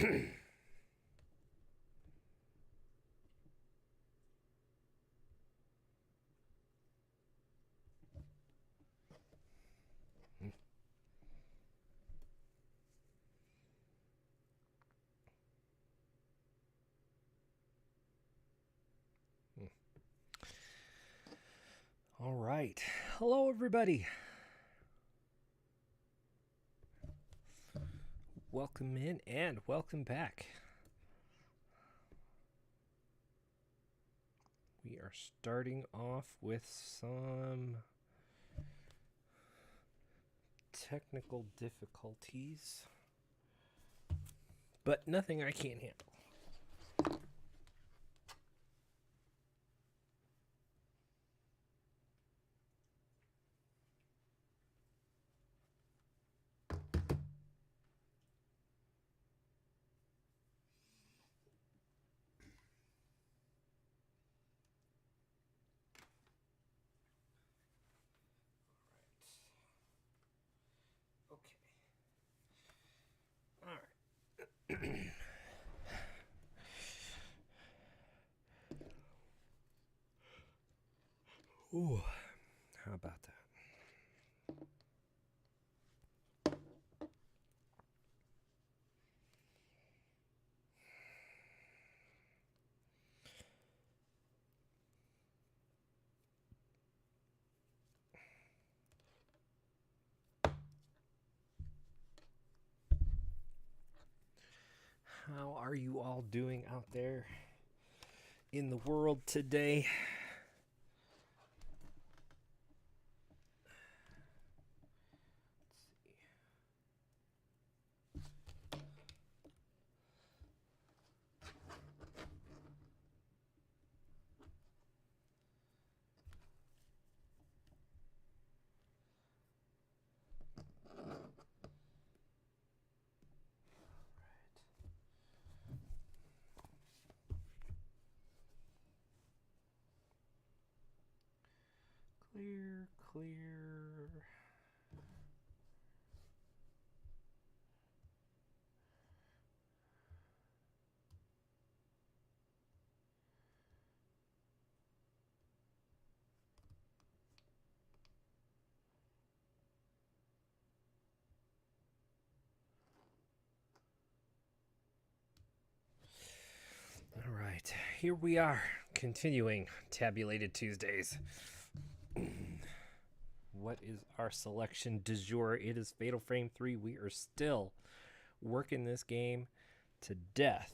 All right. Hello, everybody. Welcome in and welcome back. We are starting off with some technical difficulties, but nothing I can't handle. Ooh, how about that? How are you all doing out there in the world today? Clear, clear. All right, here we are, continuing Tabulated Tuesdays. What is our selection du jour? It is Fatal Frame 3. We are still working this game to death.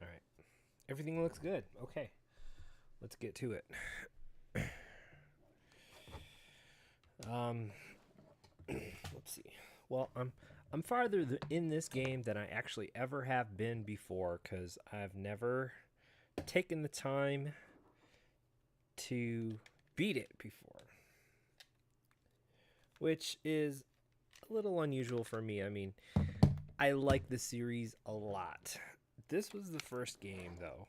All right. Everything looks good. Okay. Let's get to it. Let's see. Well, I'm farther in this game than I actually ever have been before because I've never taken the time to beat it before, which is a little unusual for me. I mean, I like the series a lot. This was the first game, though.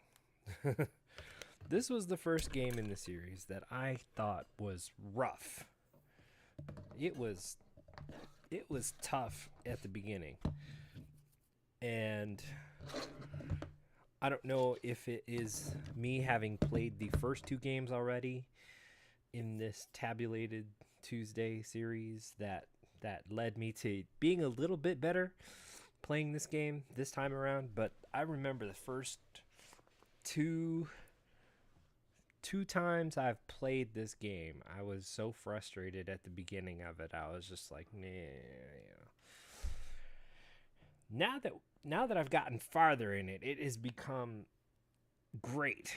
This was the first game in the series that I thought was rough. It was tough at the beginning. And I don't know if it is me having played the first two games already in this Tabulated Tuesday series that led me to being a little bit better playing this game this time around, but I remember the first two times I've played this game, I was so frustrated at the beginning of it. I was just like, nah, Now that I've gotten farther in it, it has become great,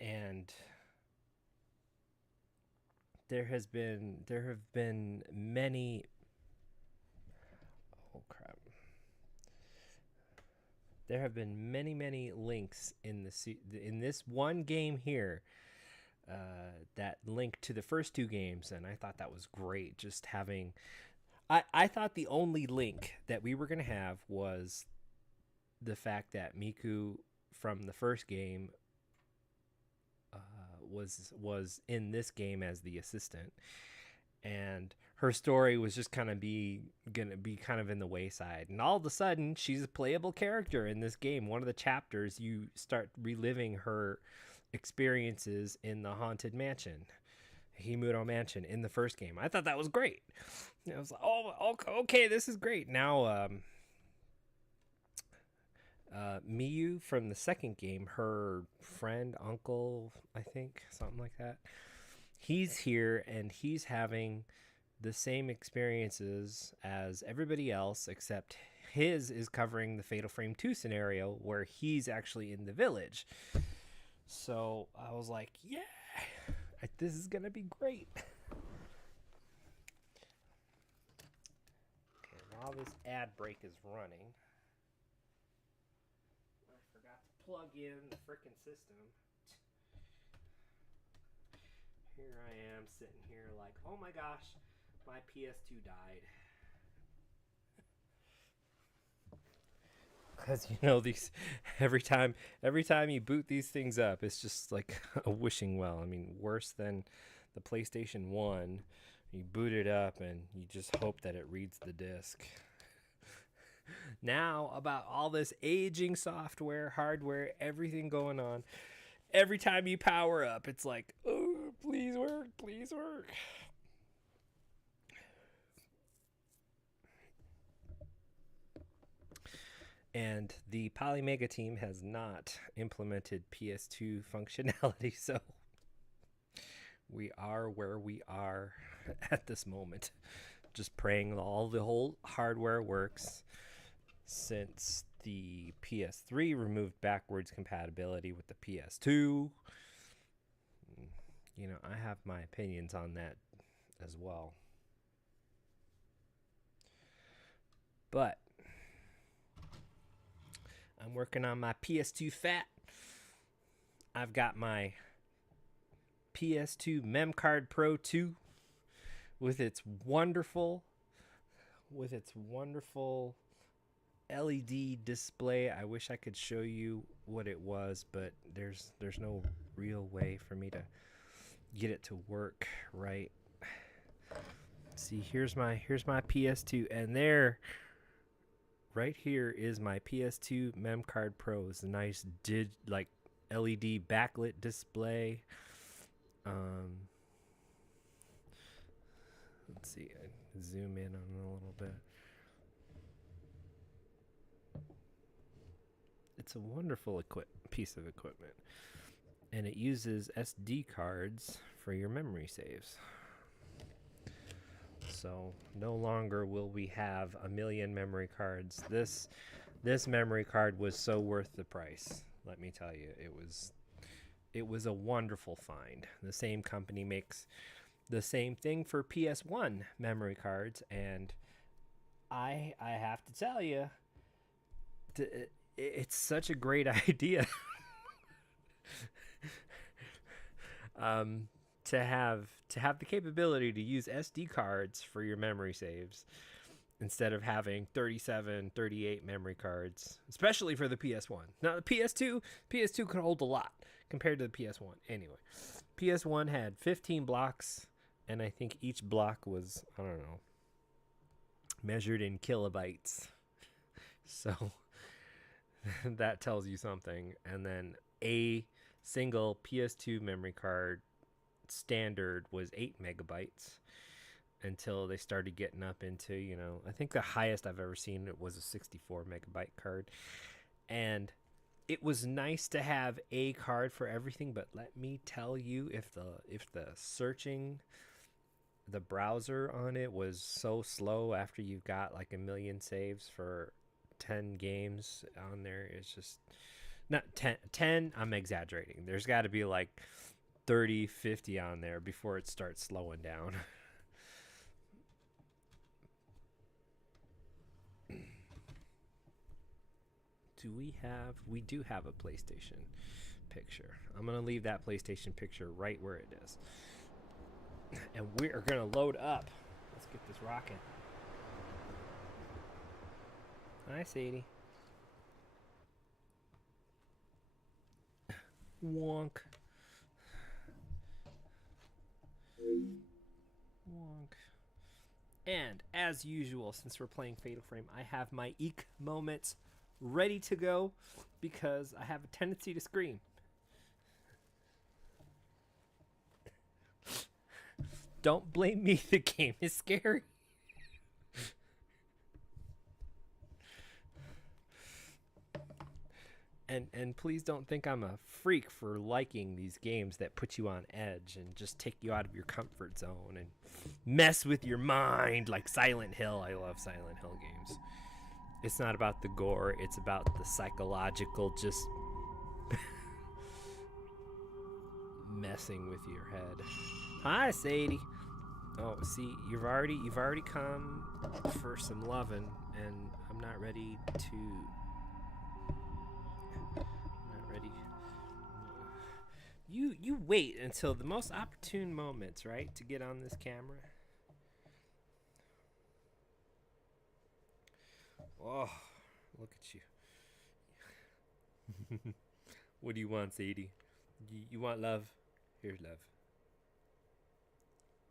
and there have been many. Oh crap! There have been many links in this one game here that link to the first two games, and I thought that was great. Just having, I thought the only link that we were gonna have was the fact that Miku from the first game was in this game as the assistant, and her story was just kind of gonna be kind of in the wayside. And all of a sudden, she's a playable character in this game. One of the chapters, you start reliving her experiences in the haunted mansion, Himuro Mansion, in the first game. I thought that was great. I was like, oh, okay, this is great. Now, Miyu from the second game, her friend, uncle, I think, something like that, he's here and he's having the same experiences as everybody else, except his is covering the Fatal Frame 2 scenario where he's actually in the village. So I was like, yeah, this is going to be great. Okay, while this ad break is running, I forgot to plug in the frickin' system. Here I am sitting here like, oh my gosh, my PS2 died. Because these every time you boot these things up, it's just like a wishing well. I mean, worse than the PlayStation 1. You boot it up and you just hope that it reads the disc. Now, about all this aging software, hardware, everything going on, every time you power up, it's like, oh, please work, please work. And the Polymega team has not implemented PS2 functionality, so we are where we are at this moment. Just praying all the whole hardware works, since the PS3 removed backwards compatibility with the PS2. I have my opinions on that as well. But I'm working on my PS2 Fat. I've got my PS2 MemCard Pro 2 with its wonderful LED display. I wish I could show you what it was, but there's no real way for me to get it to work right. See, here's my PS2, and there, right here is my PS2 MemCard Pro. It's a nice LED backlit display. Let's see, I zoom in on it a little bit. It's a wonderful piece of equipment, and it uses SD cards for your memory saves. So no longer will we have a million memory cards. This memory card was so worth the price. Let me tell you, it was a wonderful find. The same company makes the same thing for PS1 memory cards, and I have to tell you, it's such a great idea. To have the capability to use SD cards for your memory saves instead of having 37, 38 memory cards, especially for the PS1. Now the PS2 could hold a lot compared to the PS1. Anyway, PS1 had 15 blocks, and I think each block was, I don't know, measured in kilobytes. So that tells you something. And then a single PS2 memory card standard was 8 megabytes until they started getting up into, I think the highest I've ever seen it was a 64 megabyte card. And it was nice to have a card for everything, but let me tell you, if the searching, the browser on it was so slow after you've got like a million saves for 10 games on there, it's just not 10, I'm exaggerating. There's got to be like 30, 50 on there before it starts slowing down. We do have a PlayStation, picture. I'm going to leave that PlayStation picture right where it is. And we are going to load up. Let's get this rocking. Hi, Sadie. Wonk. Wonk. And as usual, since we're playing Fatal Frame, I have my EEEK moments ready to go because I have a tendency to scream. Don't blame me, the game is scary. And please don't think I'm a freak for liking these games that put you on edge and just take you out of your comfort zone and mess with your mind like Silent Hill. I love Silent Hill games. It's not about the gore, it's about the psychological just messing with your head. Hi, Sadie. Oh, see, you've already come for some loving, and I'm not ready to. You wait until the most opportune moments, right, to get on this camera. Oh, look at you. What do you want, Sadie? You want love? Here's love.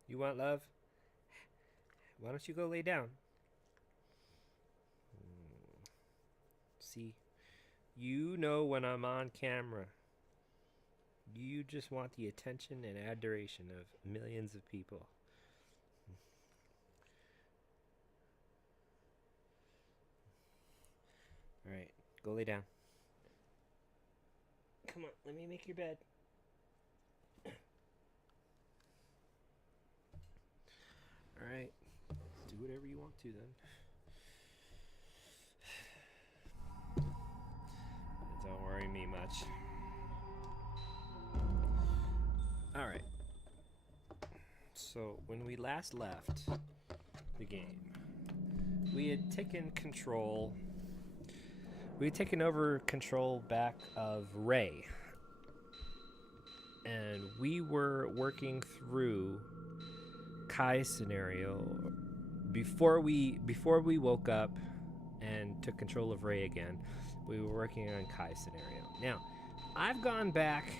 You want love? Why don't you go lay down? See, you know when I'm on camera. You just want the attention and adoration of millions of people. All right, go lay down. Come on, let me make your bed. All right, do whatever you want to then. Don't worry me much. All right. So when we last left the game, we had taken control. We had taken over control back of Ray, and we were working through Kai's scenario before we woke up and took control of Ray again. We were working on Kai's scenario. Now, I've gone back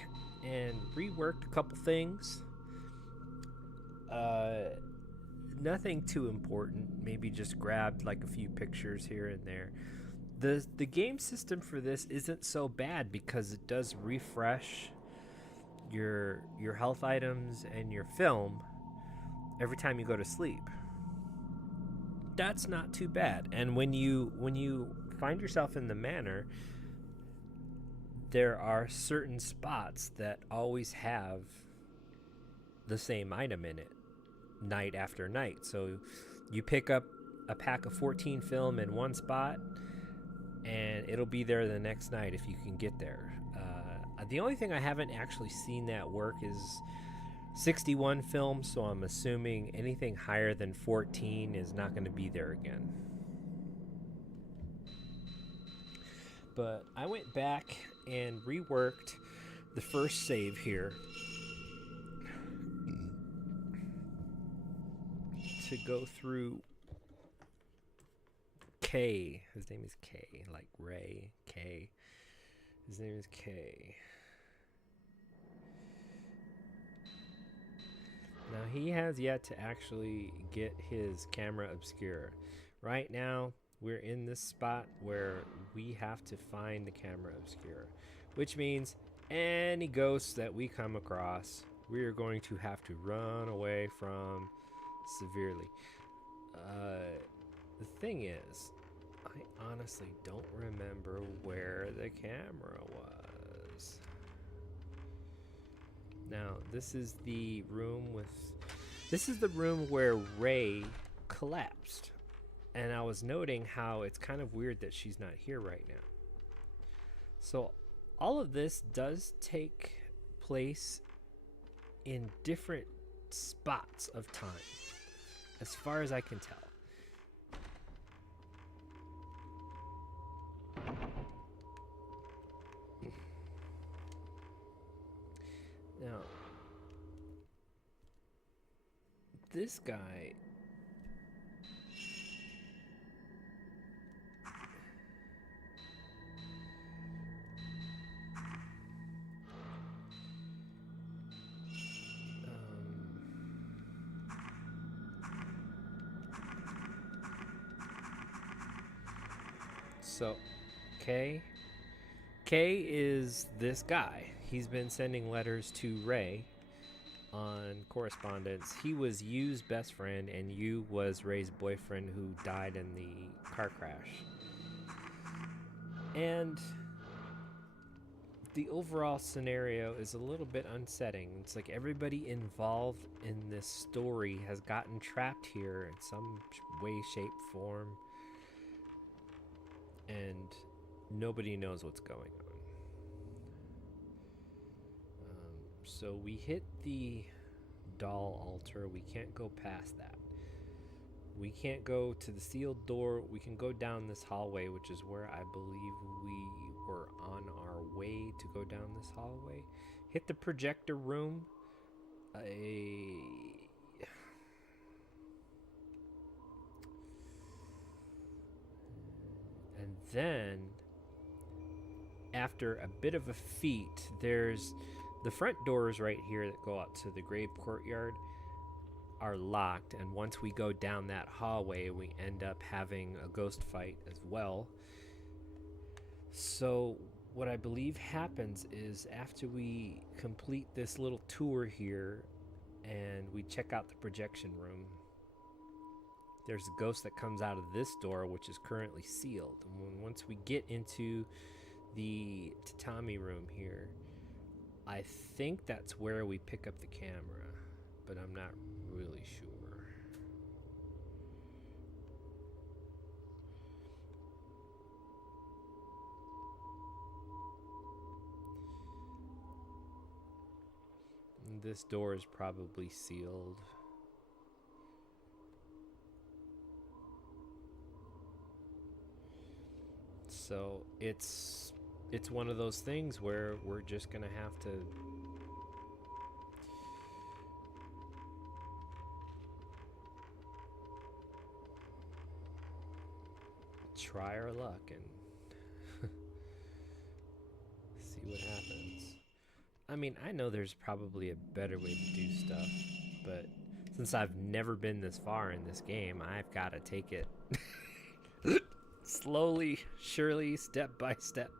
and reworked a couple things. Nothing too important. Maybe just grabbed like a few pictures here and there. The game system for this isn't so bad because it does refresh your health items and your film every time you go to sleep. That's not too bad. And when you find yourself in the manor, there are certain spots that always have the same item in it night after night. So you pick up a pack of 14 film in one spot and it'll be there the next night if you can get there. The only thing I haven't actually seen that work is 61 film, so I'm assuming anything higher than 14 is not going to be there again. But I went back and reworked the first save here to go through K. His name is K, like Ray. K. His name is K. Now he has yet to actually get his camera obscura. Right now, we're in this spot where we have to find the camera obscura, which means any ghosts that we come across, we are going to have to run away from severely. The thing is, I honestly don't remember where the camera was. Now, this is the room where Ray collapsed. And I was noting how it's kind of weird that she's not here right now. So all of this does take place in different spots of time, as far as I can tell. this guy. So, K is this guy. He's been sending letters to Ray on correspondence. He was Yu's best friend, and Yu was Ray's boyfriend who died in the car crash. And the overall scenario is a little bit unsettling. It's like everybody involved in this story has gotten trapped here in some way, shape, form, and nobody knows what's going on. So we hit the doll altar. We can't go past that. We can't go to the sealed door. We can go down this hallway, which is where I believe we were on our way to go down this hallway. Hit the projector room. And then, after a bit of a feat, there's the front doors right here that go out to the grave courtyard are locked, and once we go down that hallway, we end up having a ghost fight as well. So what I believe happens is after we complete this little tour here and we check out the projection room, there's a ghost that comes out of this door, which is currently sealed. And once we get into the tatami room here, I think that's where we pick up the camera, but I'm not really sure. This door is probably sealed. So it's one of those things where we're just gonna have to try our luck and see what happens. I mean, I know there's probably a better way to do stuff, but since I've never been this far in this game, I've got to take it slowly, surely, step by step.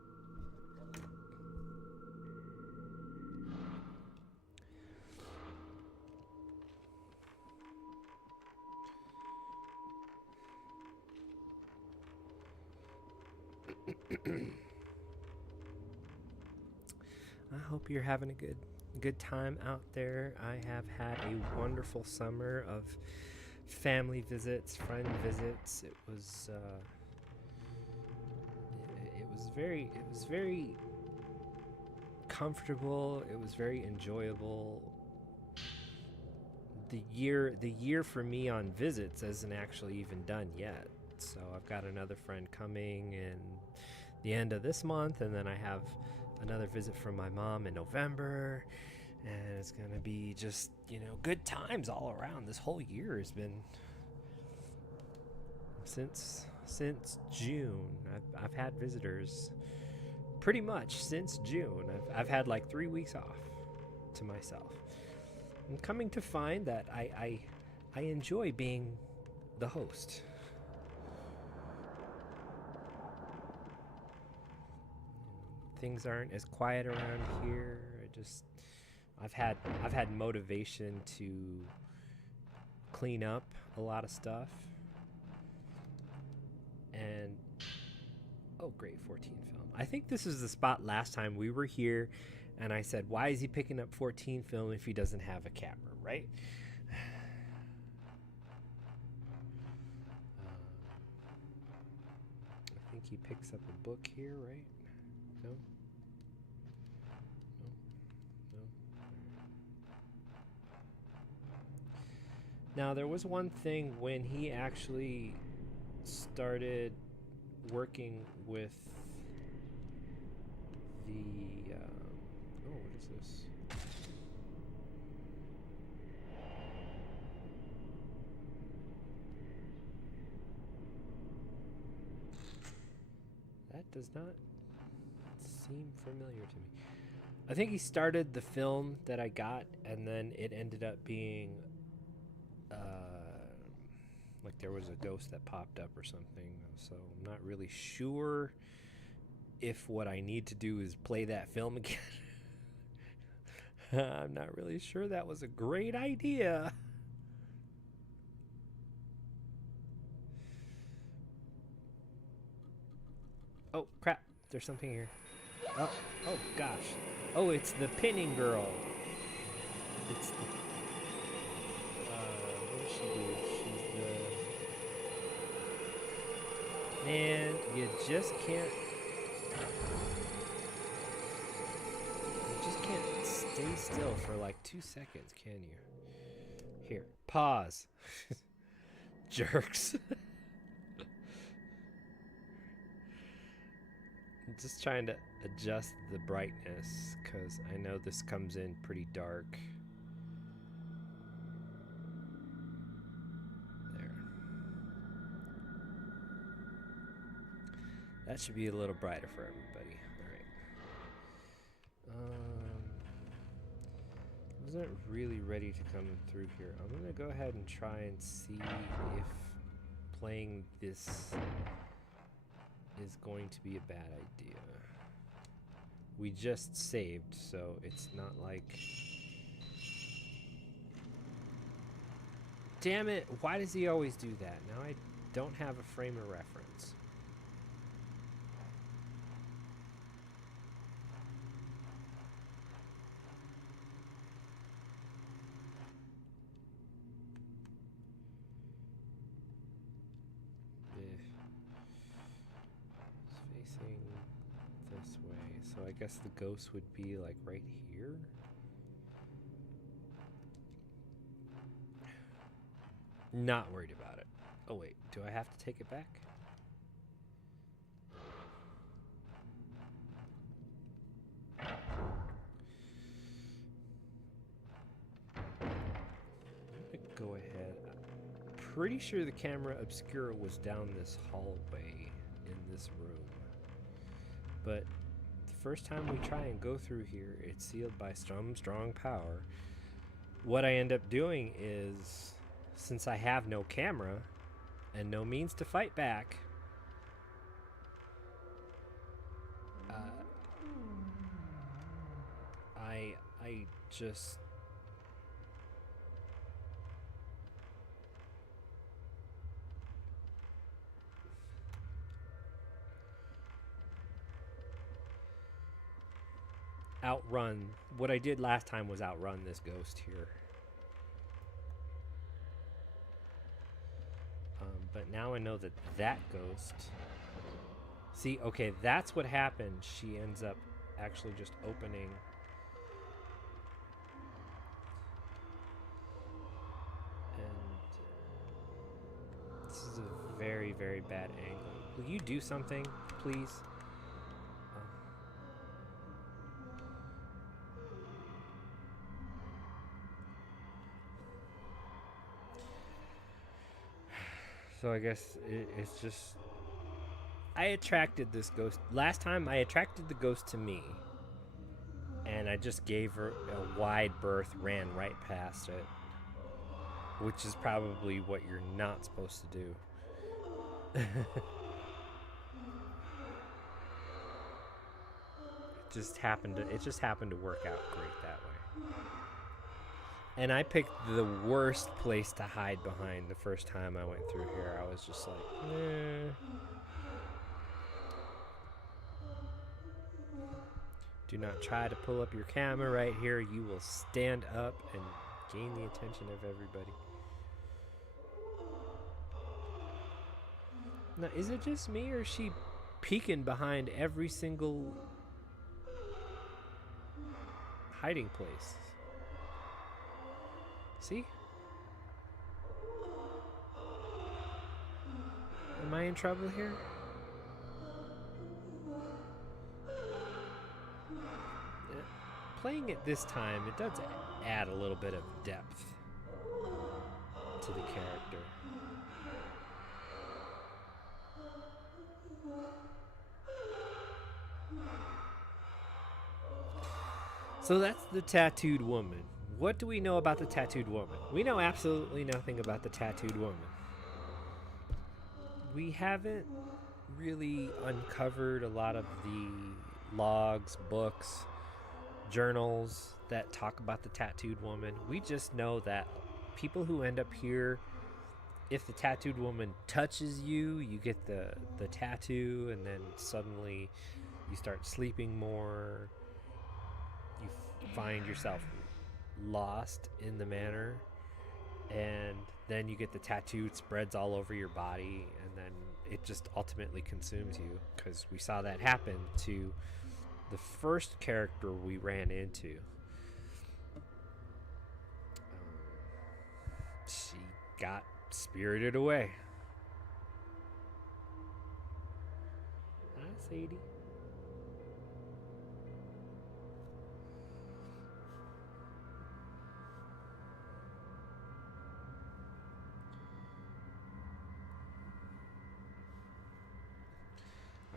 I hope you're having a good time out there. I have had a wonderful summer of family visits, friend visits. It was very comfortable. It was very enjoyable. The year for me on visits isn't actually even done yet. So I've got another friend coming in the end of this month, and then I have another visit from my mom in November, and it's gonna be just, good times all around. This whole year has been since June. I've had visitors pretty much since June. I've had like 3 weeks off to myself. I'm coming to find that I enjoy being the host. Things aren't as quiet around here. I've had motivation to clean up a lot of stuff. And great, 14 film. I think this is the spot last time we were here, and I said, why is he picking up 14 film if he doesn't have a camera, right? I think he picks up a book here, right? No? Now, there was one thing when he actually started working with the what is this? does not seem familiar to me. I think he started the film that I got, and then it ended up being like there was a ghost that popped up or something. So I'm not really sure if what I need to do is play that film again. I'm not really sure that was a great idea. Oh, crap. There's something here. Oh, oh gosh. Oh, it's the pinning girl. It's the... what does she do? She's the... Man, you just can't... You just can't stay still for like 2 seconds, can you? Here, pause. Jerks. I'm just trying to adjust the brightness because I know this comes in pretty dark. There. That should be a little brighter for everybody. Alright. I wasn't really ready to come through here. I'm going to go ahead and try and see if playing this is going to be a bad idea. We just saved, so it's not like... Damn it! Why does he always do that? Now I don't have a frame of reference. This way, so I guess the ghost would be like right here. Not worried about it. Oh wait, do I have to take it back? Go ahead. I'm pretty sure the camera obscura was down this hallway in this room. But the first time we try and go through here, it's sealed by some strong power. What I end up doing is, since I have no camera and no means to fight back, I just... outrun. What I did last time was outrun this ghost here. But now I know that that ghost... See, okay, that's what happened. She ends up actually just opening... And... this is a very, very bad angle. Will you do something, please? So I guess it's just... I attracted this ghost. Last time I attracted the ghost to me. And I just gave her a wide berth, ran right past it. Which is probably what you're not supposed to do. It just happened to work out great that way. And I picked the worst place to hide behind the first time I went through here. I was just like, eh. Do not try to pull up your camera right here. You will stand up and gain the attention of everybody. Now, is it just me, or is she peeking behind every single hiding place? See? Am I in trouble here? Playing it this time, it does add a little bit of depth to the character. So that's the tattooed woman. What do we know about the tattooed woman? We know absolutely nothing about the tattooed woman. We haven't really uncovered a lot of the logs, books, journals that talk about the tattooed woman. We just know that people who end up here, if the tattooed woman touches you, you get the tattoo, and then suddenly you start sleeping more. You find yourself lost in the manor, and then you get the tattoo. It spreads all over your body, and then it just ultimately consumes you, because we saw that happen to the first character we ran into. She got spirited away. Hi, Sadie.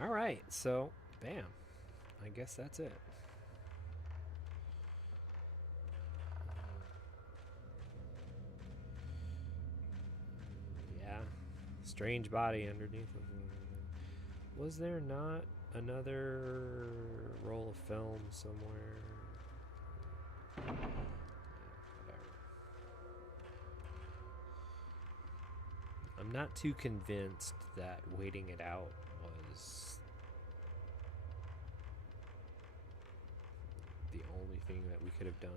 All right, so bam. I guess that's it. Yeah. Strange body underneath. Was there not another roll of film somewhere? Yeah, whatever. I'm not too convinced that waiting it out was the only thing that we could have done.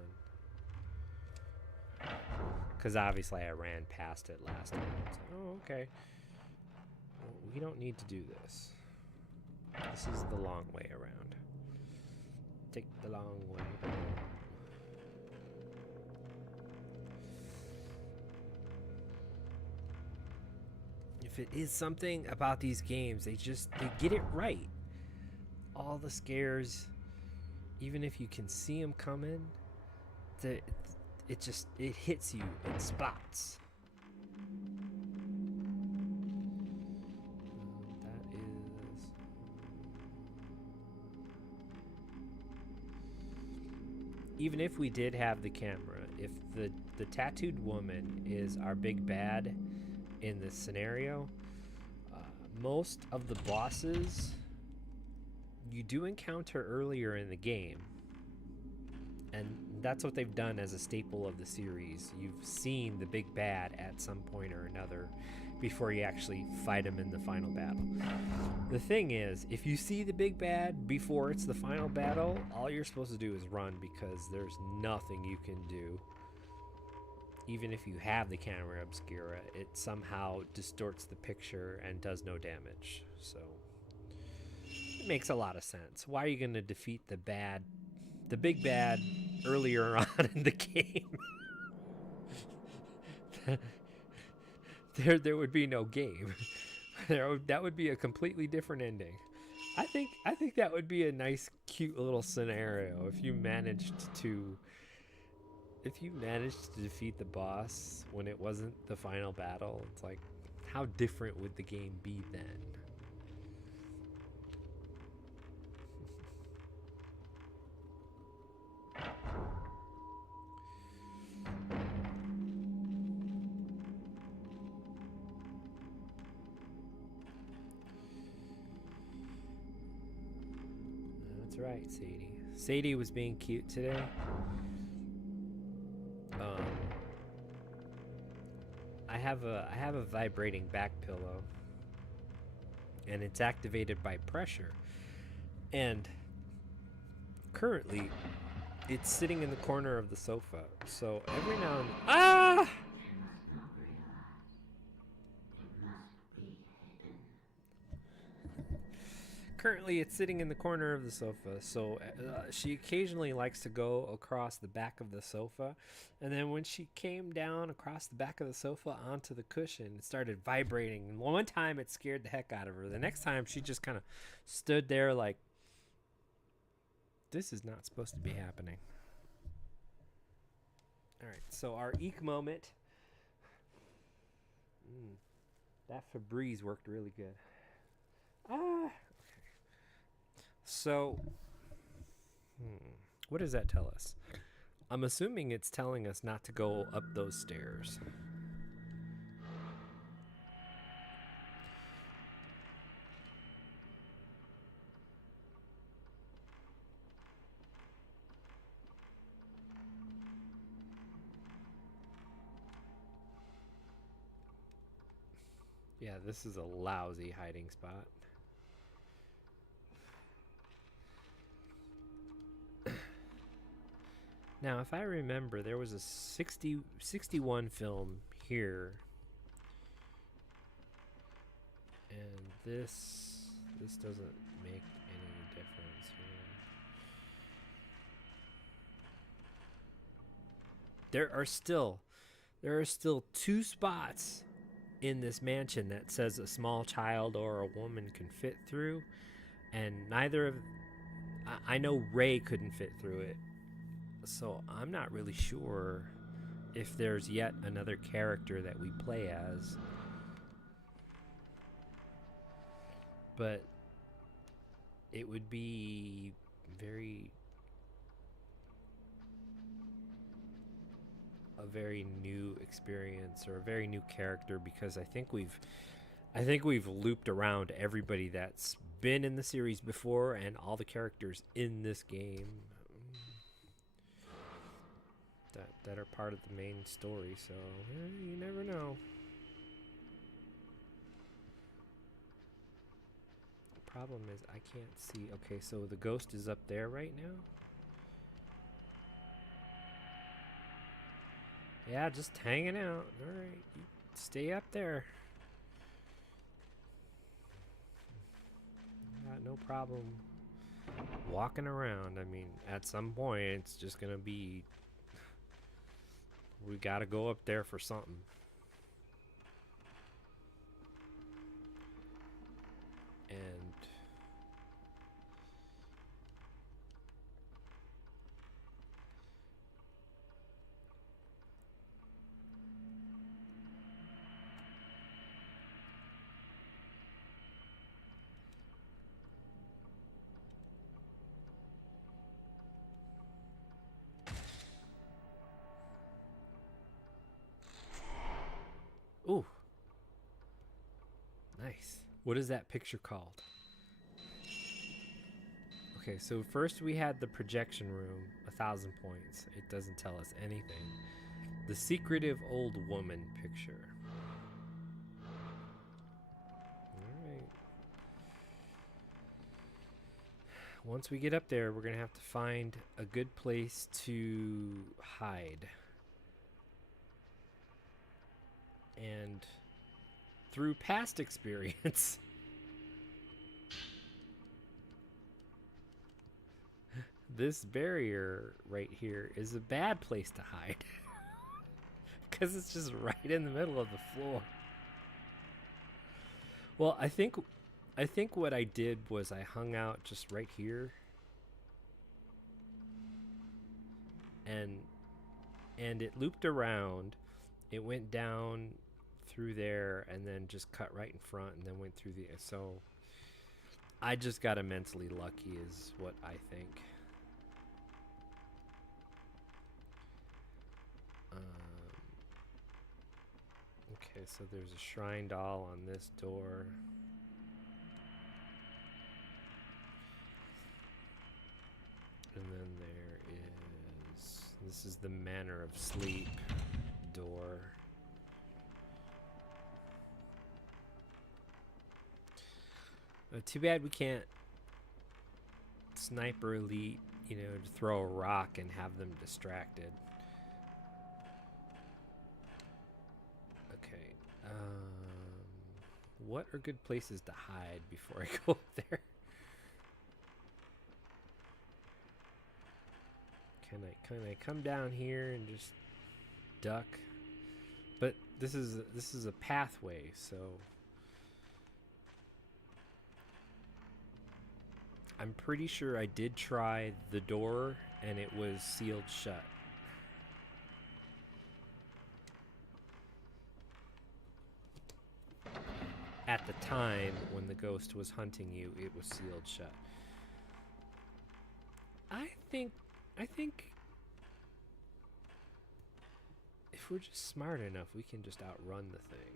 Because obviously I ran past it last time. It's like, oh, okay. Well, we don't need to do this. This is the long way around. Take the long way. If it is something about these games, they get it right. All the scares, even if you can see them coming, it hits you in spots. That is... Even if we did have the camera, if the tattooed woman is our big bad in this scenario, most of the bosses you do encounter earlier in the game, and that's what they've done as a staple of the series. You've seen the big bad at some point or another before you actually fight him in the final battle. The thing is, if you see the big bad before it's the final battle, all you're supposed to do is run, because there's nothing you can do. Even if you have the camera obscura, it somehow distorts the picture and does no damage. So it makes a lot of sense. Why are you going to defeat the big bad earlier on in the game? there would be no game. That would be a completely different ending. I think that would be a nice, cute little scenario if you managed to defeat the boss when it wasn't the final battle. It's like, how different would the game be then? That's right, Sadie. Sadie was being cute today. I have a vibrating back pillow, and it's activated by pressure. And currently, it's sitting in the corner of the sofa. So every now and Currently, it's sitting in the corner of the sofa, so she occasionally likes to go across the back of the sofa, and then when she came down across the back of the sofa onto the cushion, it started vibrating. And one time, it scared the heck out of her. The next time, she just kind of stood there like, this is not supposed to be happening. All right, so our EEEK moment. That Febreze worked really good. So, What does that tell us? I'm assuming it's telling us not to go up those stairs. Yeah, this is a lousy hiding spot. Now, if I remember, there was a 61 film here. And this doesn't make any difference here. There are still 2 spots in this mansion that says a small child or a woman can fit through, and neither of I know Ray couldn't fit through it. So I'm not really sure if there's yet another character that we play as. But it would be a very new experience, or a very new character, because I think we've looped around everybody that's been in the series before and all the characters in this game that are part of the main story, so you never know. The problem is I can't see. Okay, so the ghost is up there right now. Yeah, just hanging out. Alright, you stay up there. Got no problem walking around. I mean, at some point it's just gonna be, we gotta go up there for something. And ooh, nice. What is that picture called? Okay, so first we had the projection room, 1,000 points. It doesn't tell us anything. The secretive old woman picture. Alright. Once we get up there, we're gonna have to find a good place to hide. And through past experience, this barrier right here is a bad place to hide. Because it's just right in the middle of the floor. Well, I think what I did was I hung out just right here. And it looped around. It went down through there and then just cut right in front and then went through the, so I just got immensely lucky is what I think. Okay, so there's a shrine doll on this door. And then this is the Manor of Sleep door. Too bad we can't sniper elite, to throw a rock and have them distracted. Okay. What are good places to hide before I go up there? Can I come down here and just duck? But this is a pathway, so I'm pretty sure I did try the door and it was sealed shut. At the time when the ghost was hunting you, it was sealed shut. I think I think if we're just smart enough, we can just outrun the thing.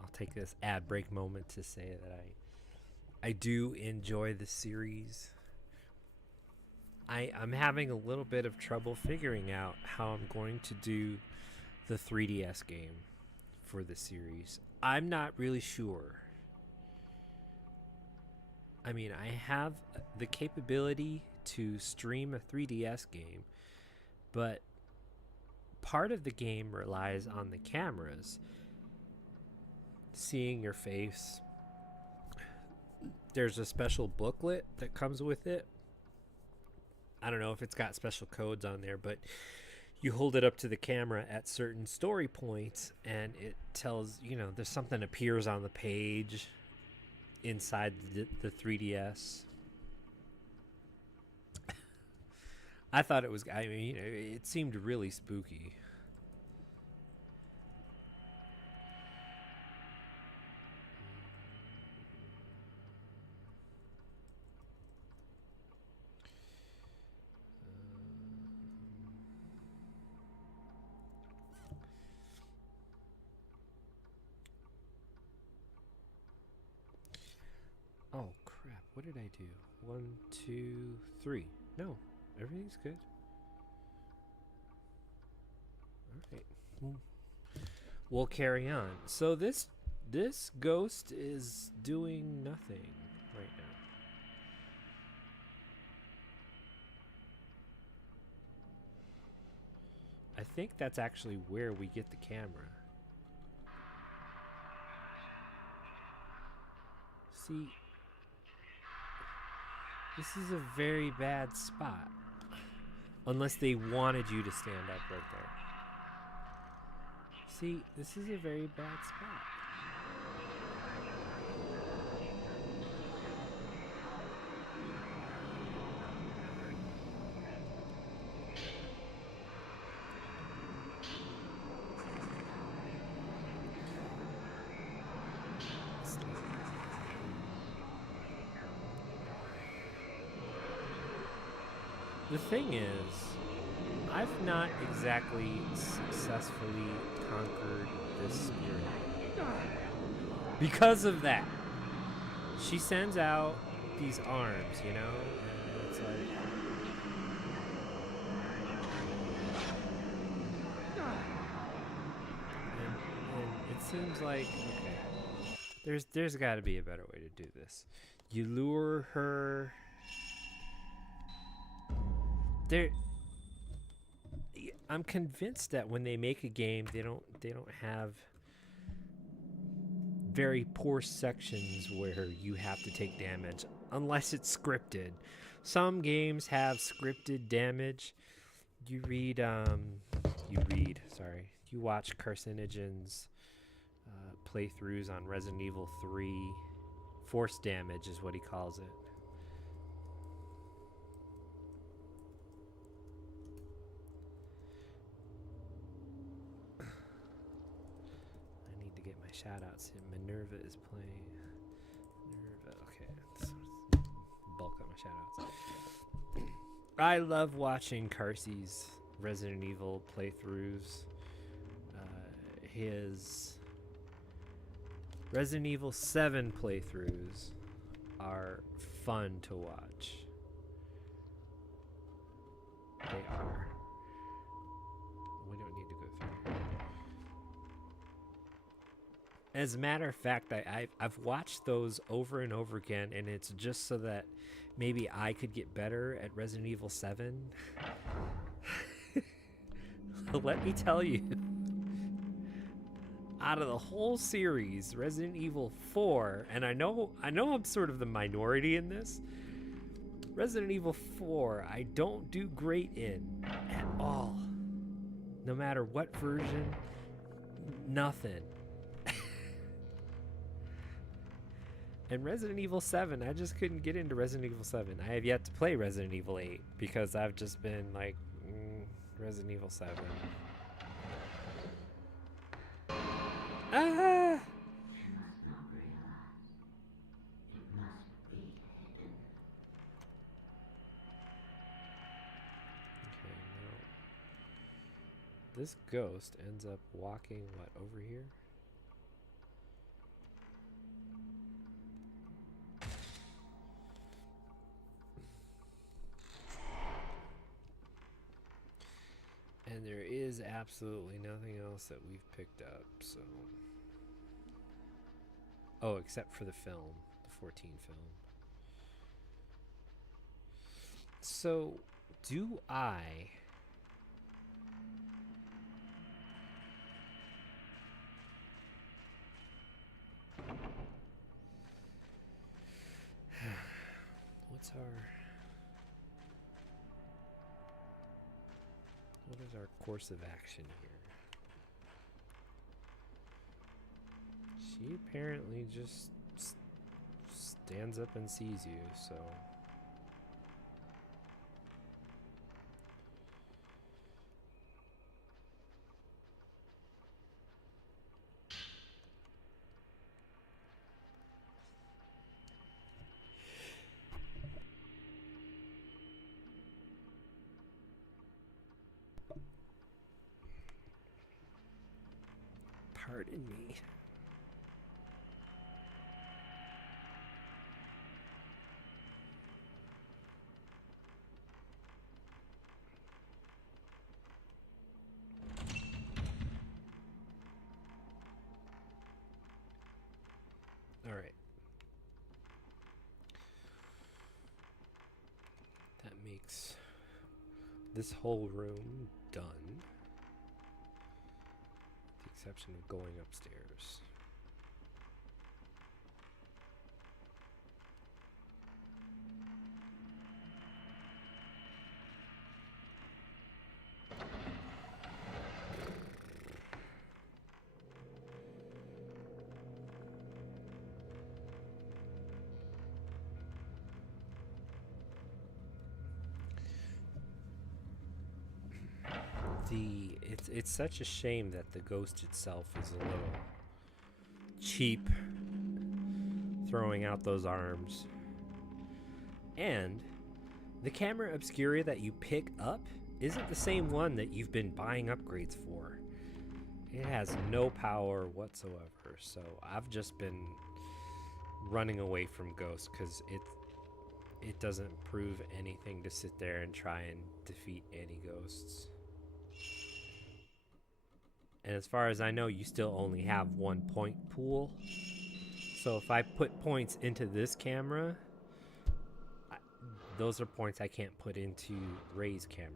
I'll take this ad break moment to say that I do enjoy the series. I'm having a little bit of trouble figuring out how I'm going to do the 3DS game for the series. I'm not really sure. I mean, I have the capability to stream a 3DS game, but part of the game relies on the cameras seeing your face. There's a special booklet that comes with it. I don't know if it's got special codes on there, but you hold it up to the camera at certain story points and it tells, there's something appears on the page inside the 3DS. I thought it was, it seemed really spooky. Oh crap, what did I do? 1, 2, 3. No, everything's good. Alright. We'll carry on. So this ghost is doing nothing right now. I think that's actually where we get the camera. See, this is a very bad spot. Unless they wanted you to stand up right there. See, this is a very bad spot. The thing is, I've not exactly successfully conquered this spirit. Because of that. She sends out these arms, and it's like... And it seems like, okay, there's got to be a better way to do this. You lure her... I'm convinced that when they make a game, they don't have very poor sections where you have to take damage unless it's scripted. Some games have scripted damage. You watch Carcinogen's playthroughs on Resident Evil 3. Force damage is what he calls it. shout outs. Minerva is playing. Minerva, okay. Let's bulk up my shout outs. I love watching Carsey's Resident Evil playthroughs. His Resident Evil 7 playthroughs are fun to watch. They are. We don't need to go through here. As a matter of fact, I've watched those over and over again, and it's just so that maybe I could get better at Resident Evil 7. Let me tell you, out of the whole series, Resident Evil 4, and I know I'm sort of the minority in this, Resident Evil 4 I don't do great in at all. No matter what version, nothing. And Resident Evil 7, I just couldn't get into Resident Evil 7. I have yet to play Resident Evil 8 because I've just been like, Resident Evil 7. Ah! Okay, now this ghost ends up walking, what, over here? And there is absolutely nothing else that we've picked up, so... Oh, except for the film, the 14 film. So, do I... What's our... What is our course of action here? She apparently just stands up and sees you, so... Pardon me. All right. That makes this whole room done. With the exception of going upstairs. It's such a shame that the ghost itself is a little cheap, throwing out those arms. And the camera obscura that you pick up isn't the same one that you've been buying upgrades for. It has no power whatsoever, so I've just been running away from ghosts because it doesn't prove anything to sit there and try and defeat any ghosts. And as far as I know, you still only have 1 point pool. So if I put points into this camera, those are points I can't put into Ray's camera.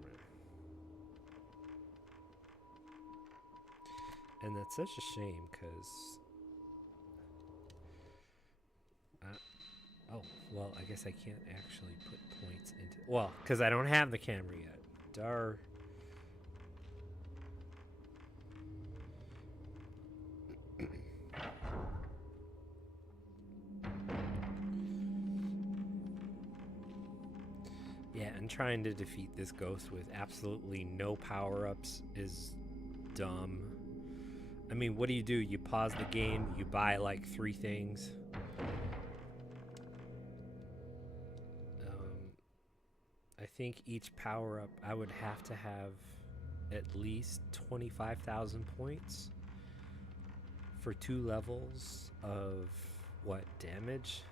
And that's such a shame, because... oh, well, I guess I can't actually put points into... Well, because I don't have the camera yet. Dar. Yeah, and trying to defeat this ghost with absolutely no power-ups is dumb. I mean, what do? You pause the game, you buy like 3 things. I think each power up, I would have to have at least 25,000 points for 2 levels of what, damage?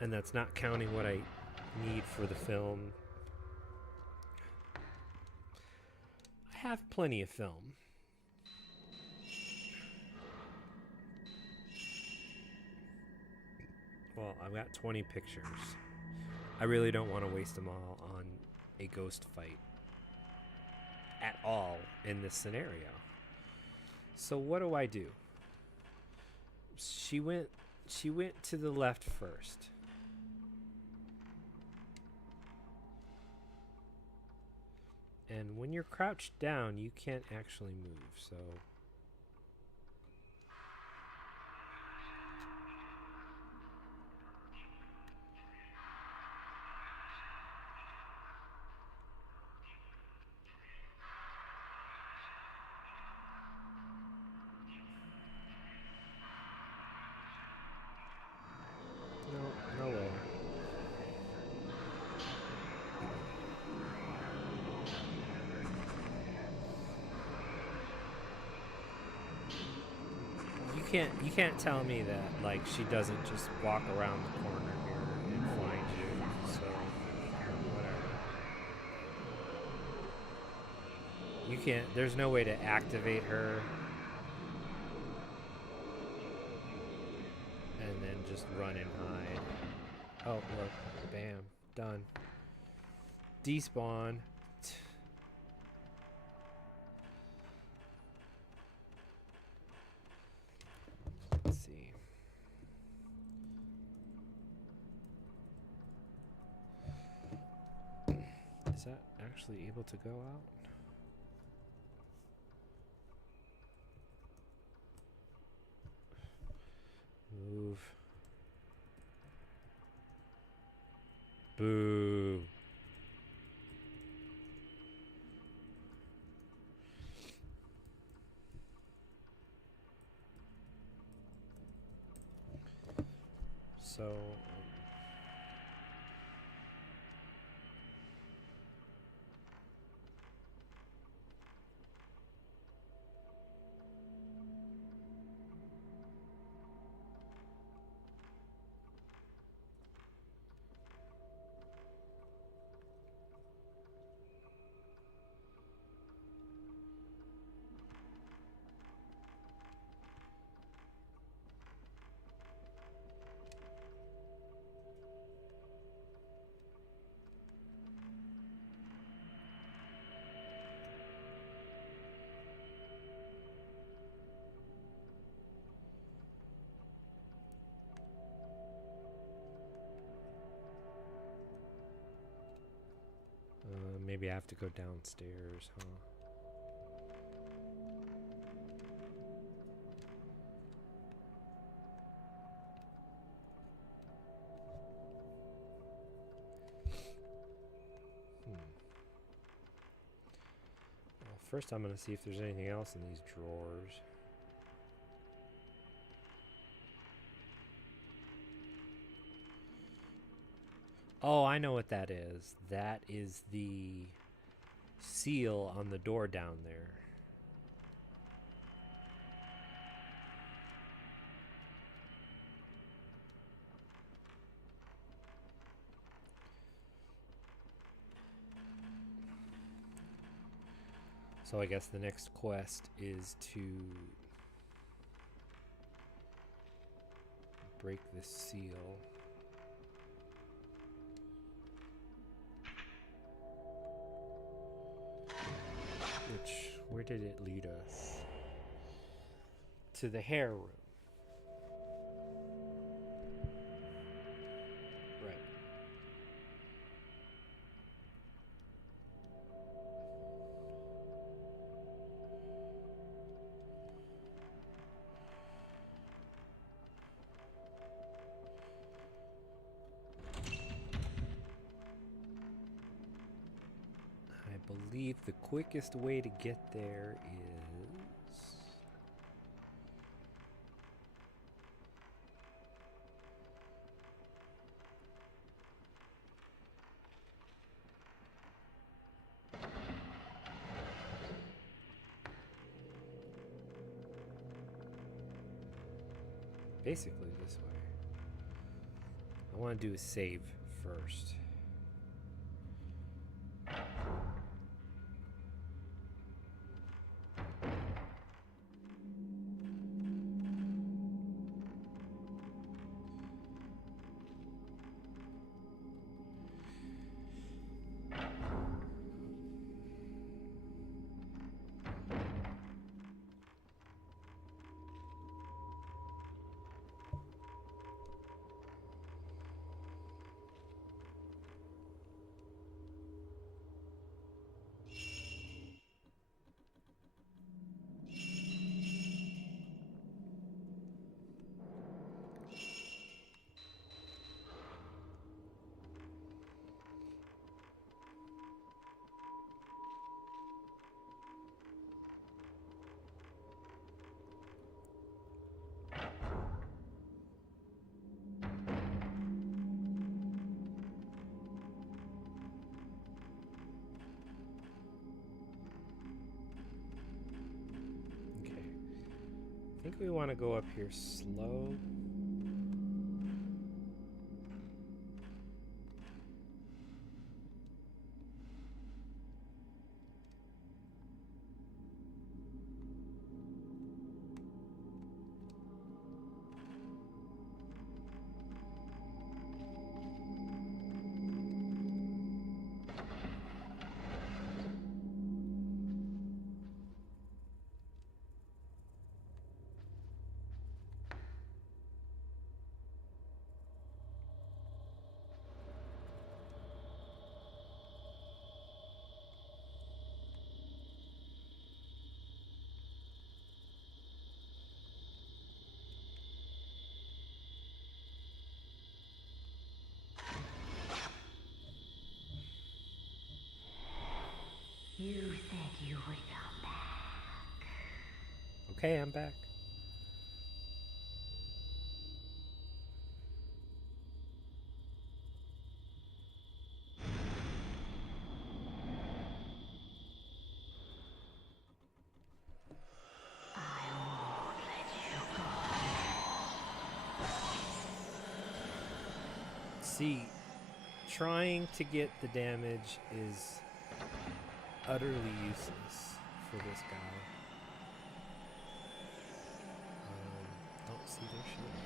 And that's not counting what I need for the film. I have plenty of film. Well, I've got 20 pictures. I really don't want to waste them all on a ghost fight at all in this scenario. So what do? She went to the left first. And when you're crouched down, you can't actually move, so no way. You can't tell me that like she doesn't just walk around the corner here and find you. So whatever. You can't. There's no way to activate her and then just run and hide. Oh look, bam, done. Despawn. Let's see. Is that actually able to go out? Move. Boo. So maybe I have to go downstairs, huh? Well, first I'm going to see if there's anything else in these drawers. Oh, I know what that is. That is the seal on the door down there. So I guess the next quest is to break this seal. Where did it lead us? To the hair room. Right. I believe see if the quickest way to get there is... basically this way. I want to do a save first. I think we want to go up here slow. You said you would come back. Okay, I'm back. I won't let you go. See, trying to get the damage is utterly useless for this guy. Don't see their shit.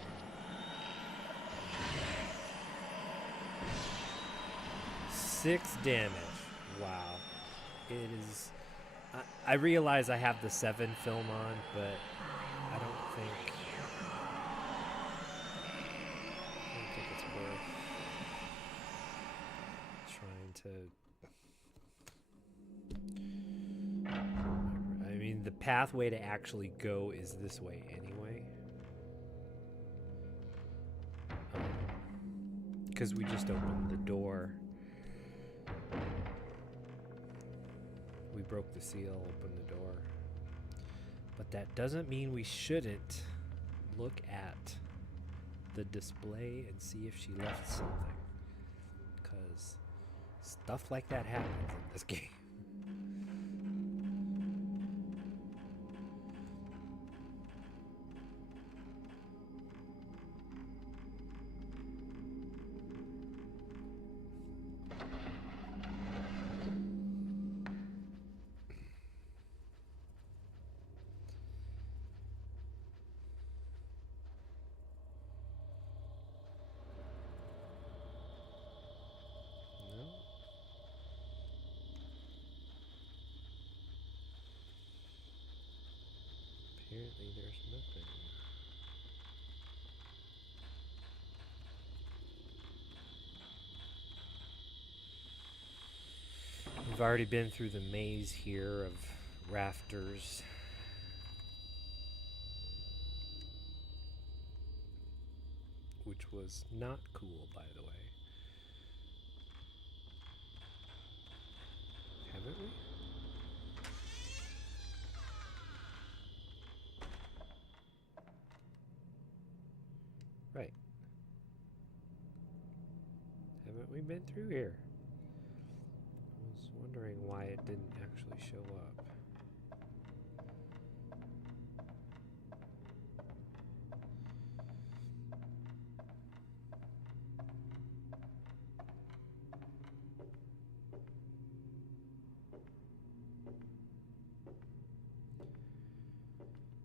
6 damage. Wow. It is... I realize I have the 7 film on, but I don't think it's worth trying to... I mean, the pathway to actually go is this way anyway. Because we just opened the door. We broke the seal, opened the door. But that doesn't mean we shouldn't look at the display and see if she left something. Because stuff like that happens in this game. Apparently there's nothing. We've already been through the maze here of rafters. Which was not cool, by the way. Haven't we? Haven't we been through here? I was wondering why it didn't actually show up.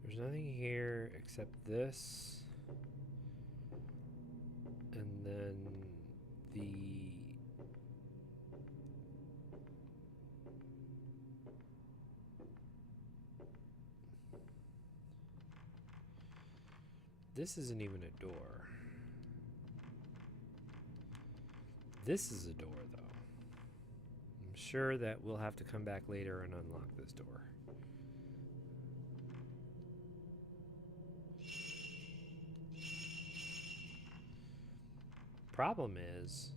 There's nothing here except this. And then the... This isn't even a door. This is a door, though. I'm sure that we'll have to come back later and unlock this door. Problem is,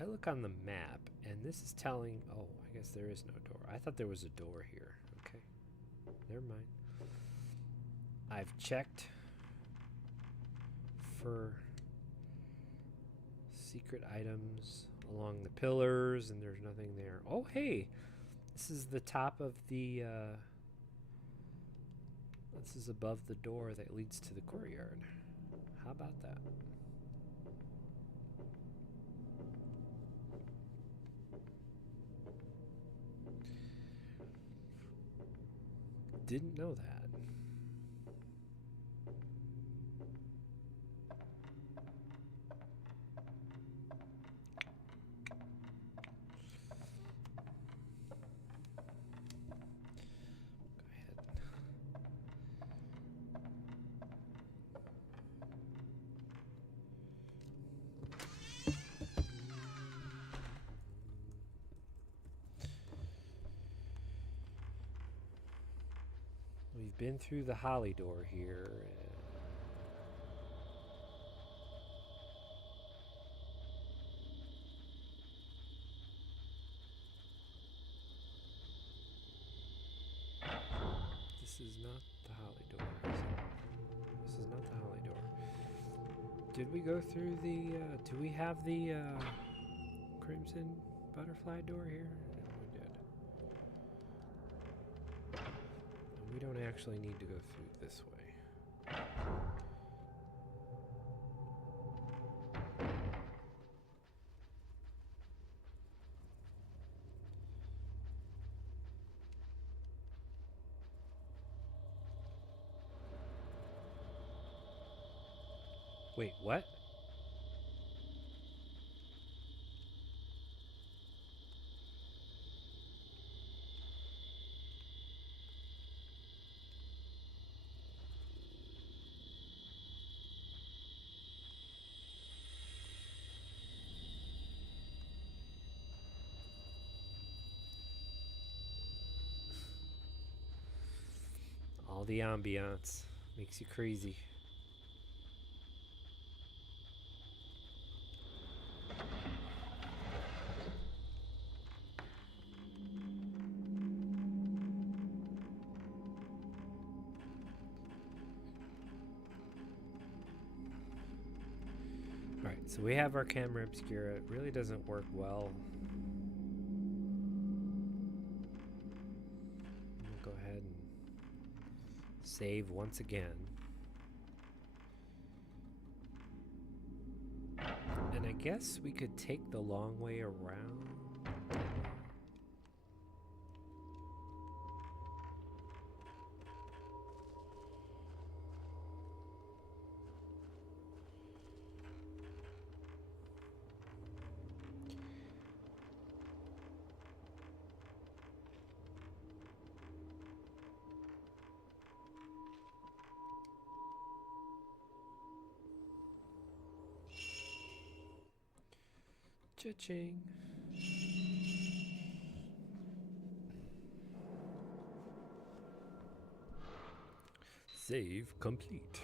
I look on the map and this is telling, oh, I guess there is no door. I thought there was a door here. Okay, never mind. I've checked for secret items along the pillars and there's nothing there. Oh, hey, this is the top of the, this is above the door that leads to the courtyard. How about that? Didn't know that. We've been through the holly door here. This is not the holly door, is it? This is not the holly door. Did we go through the, do we have the crimson butterfly door here? Yeah, we did. We don't actually need to go through this way. Wait, what? All the ambiance makes you crazy. Alright, so we have our camera obscura. It really doesn't work well. We'll go ahead and save once again. And I guess we could take the long way around. Cha-ching. Save complete.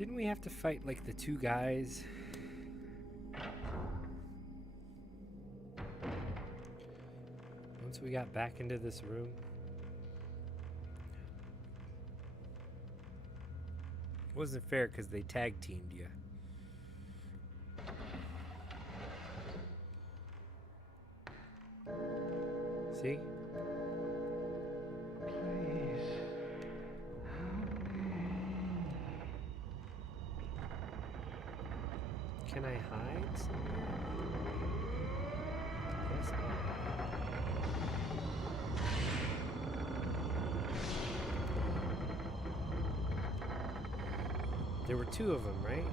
Didn't we have to fight like the two guys? Once we got back into this room. It wasn't fair because they tag teamed you. See? Please help me. Can I hide somewhere? Guess not. There were two of them, right?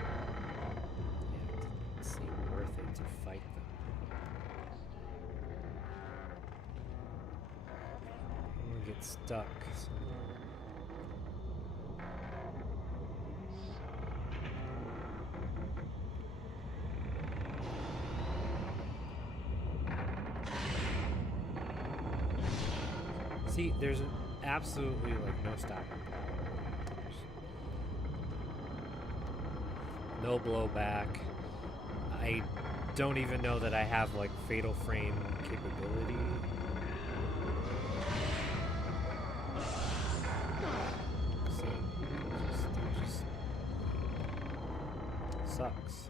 Yeah, it didn't seem worth it to fight them. I'm gonna get stuck somewhere. See, there's absolutely like no stopping power. No blowback. I don't even know that I have like Fatal Frame capability. See, it just sucks.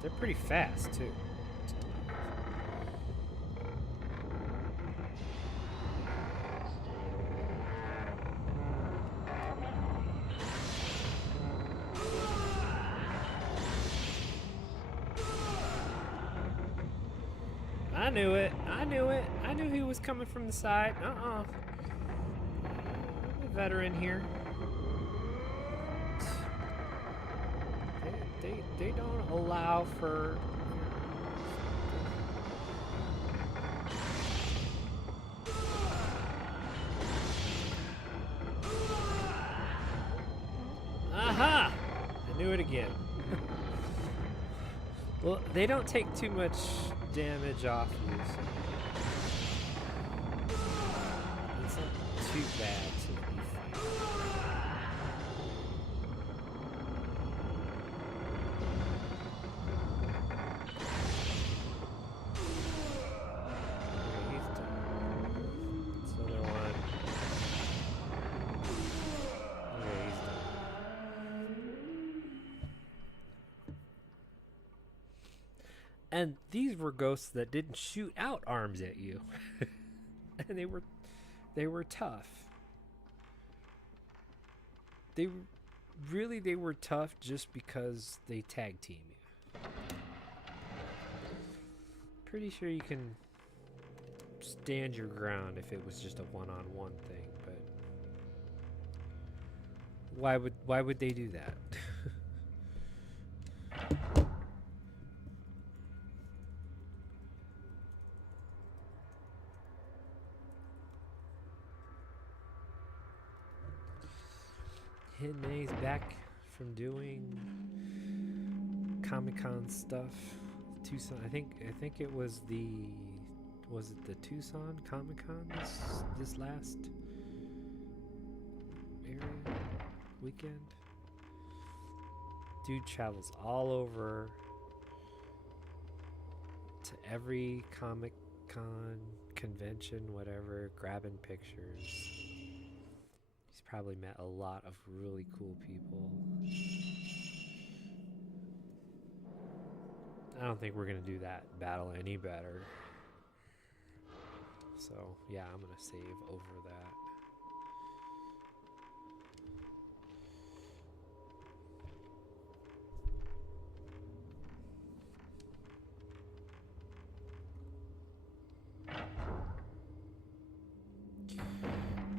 They're pretty fast too. I knew it. I knew it. I knew he was coming from the side. I'm a veteran here. They don't allow for. Aha! I knew it again. Well, they don't take too much damage off you, so it's not too bad to be fighting. And these were ghosts that didn't shoot out arms at you. And they were tough. They were tough just because they tag team you. Pretty sure you can stand your ground if it was just a one-on-one thing, but why would they do that? Hidden A's back from doing Comic-Con stuff. Tucson, I think it was the Tucson Comic-Con this last area weekend. Dude travels all over to every Comic-Con convention, whatever, grabbing pictures. He's probably met a lot of really cool people. I don't think we're going to do that battle any better. So, yeah, I'm going to save over that.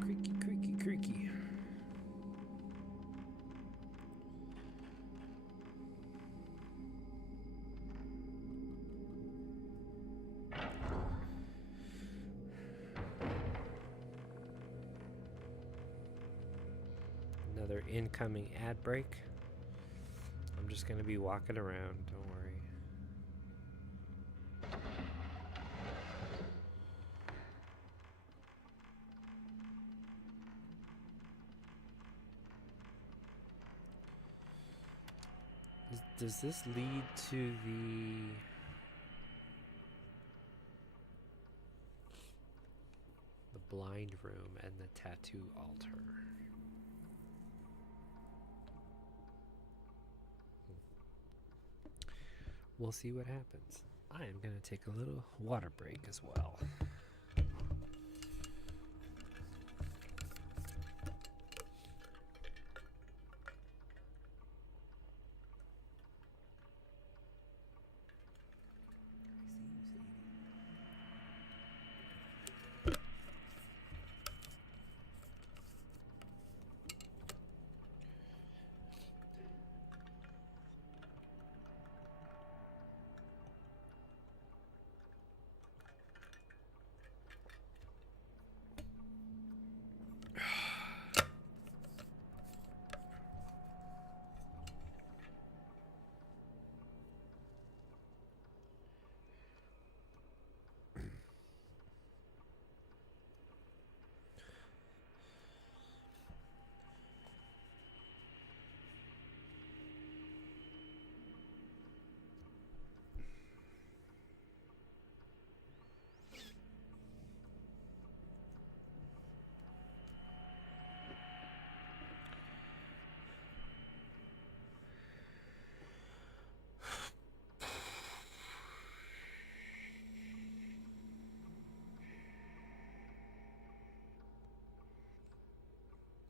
Creaky, creaky, creaky. another incoming ad break. I'm just going to be walking around, don't worry. Does this lead to the blind room and the tattoo altar? We'll see what happens. I am going to take a little water break as well.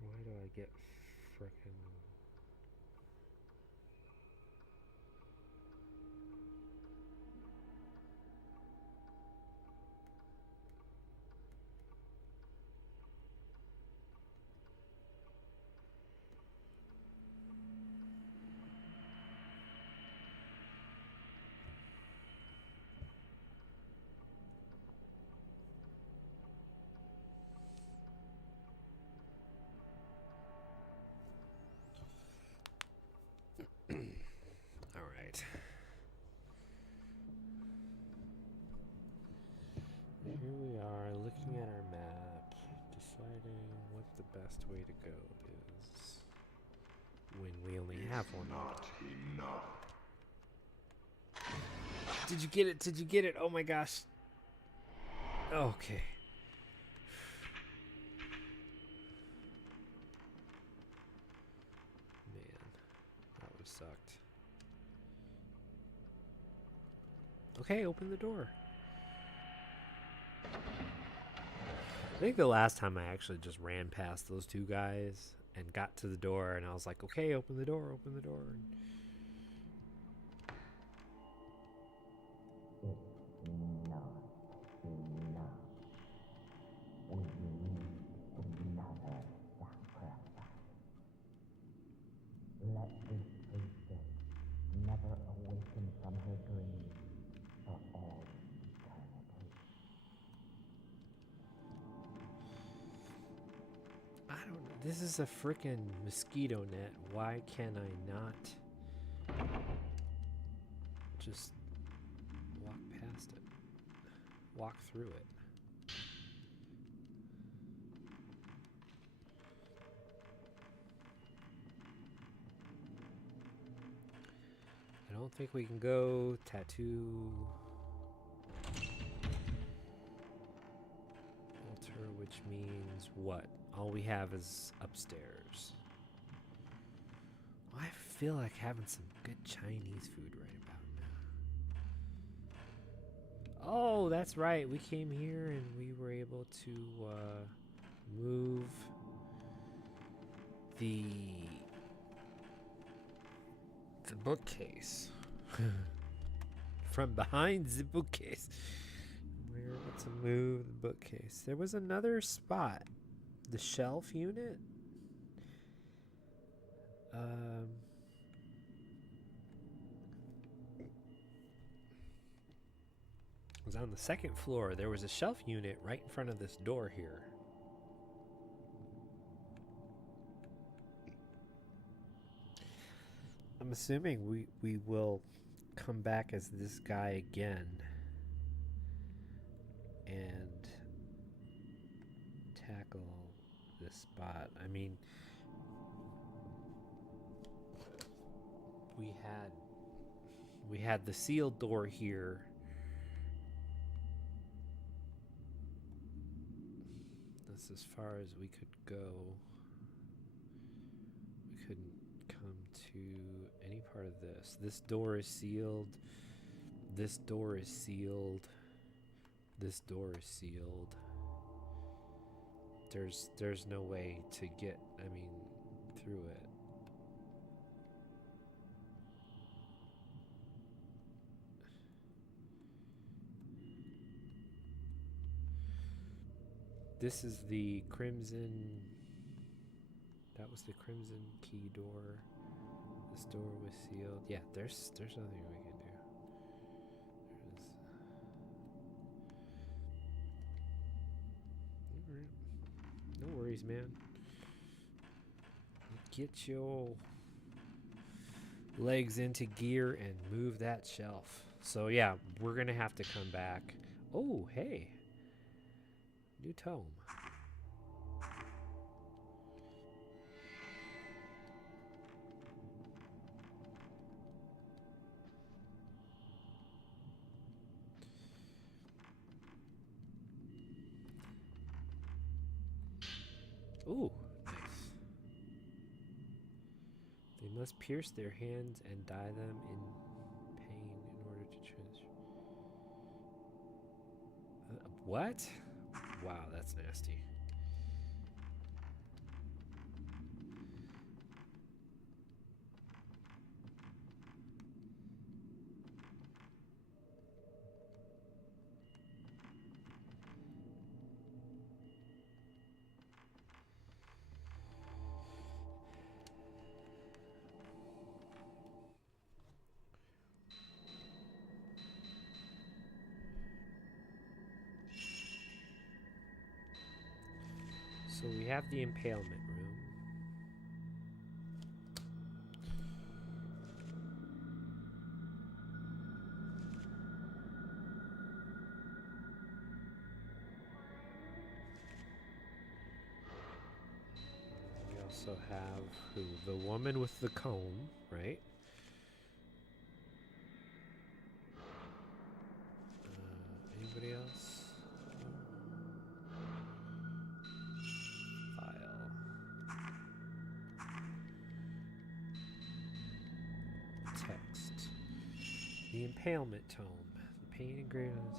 Why do I get frickin'... All right. Here we are, looking at our map, deciding what the best way to go is when we only have one. Not enough. Did you get it? Did you get it? Oh my gosh. Okay. Man, that would have sucked. Okay, open the door. I think the last time I actually just ran past those two guys and got to the door and I was like, okay, open the door, open the door. Let this priestess never awaken from her dream for all eternity. I don't know. This is a freaking mosquito net. Why can I not just walk past it? Walk through it. I don't think we can go tattoo altar, which means what? All we have is upstairs. I feel like having some good Chinese food right about now. Oh, that's right. We came here and we were able to move the bookcase from behind the bookcase. We were able to move the bookcase. There was another spot. The shelf unit. Was on the second floor. There was a shelf unit right in front of this door here. I'm assuming we will come back as this guy again and tackle this spot. I mean, we had the sealed door here. That's as far as we could go. We couldn't come to any part of this. This door is sealed. This door is sealed. This door is sealed. There's no way to get, I mean, through it. This is the crimson. That was the crimson key door. This door was sealed. Yeah, there's nothing we can do. No worries, man. Get your legs into gear and move that shelf. So yeah, we're gonna have to come back. Oh, hey. New tome. Ooh, nice. They must pierce their hands and dye them in pain in order to transfer. What? Wow, that's nasty. So we have the impalement room. We also have who? The woman with the comb, right? Anybody else? File. Text. The impalement tome. The pain engraved on it.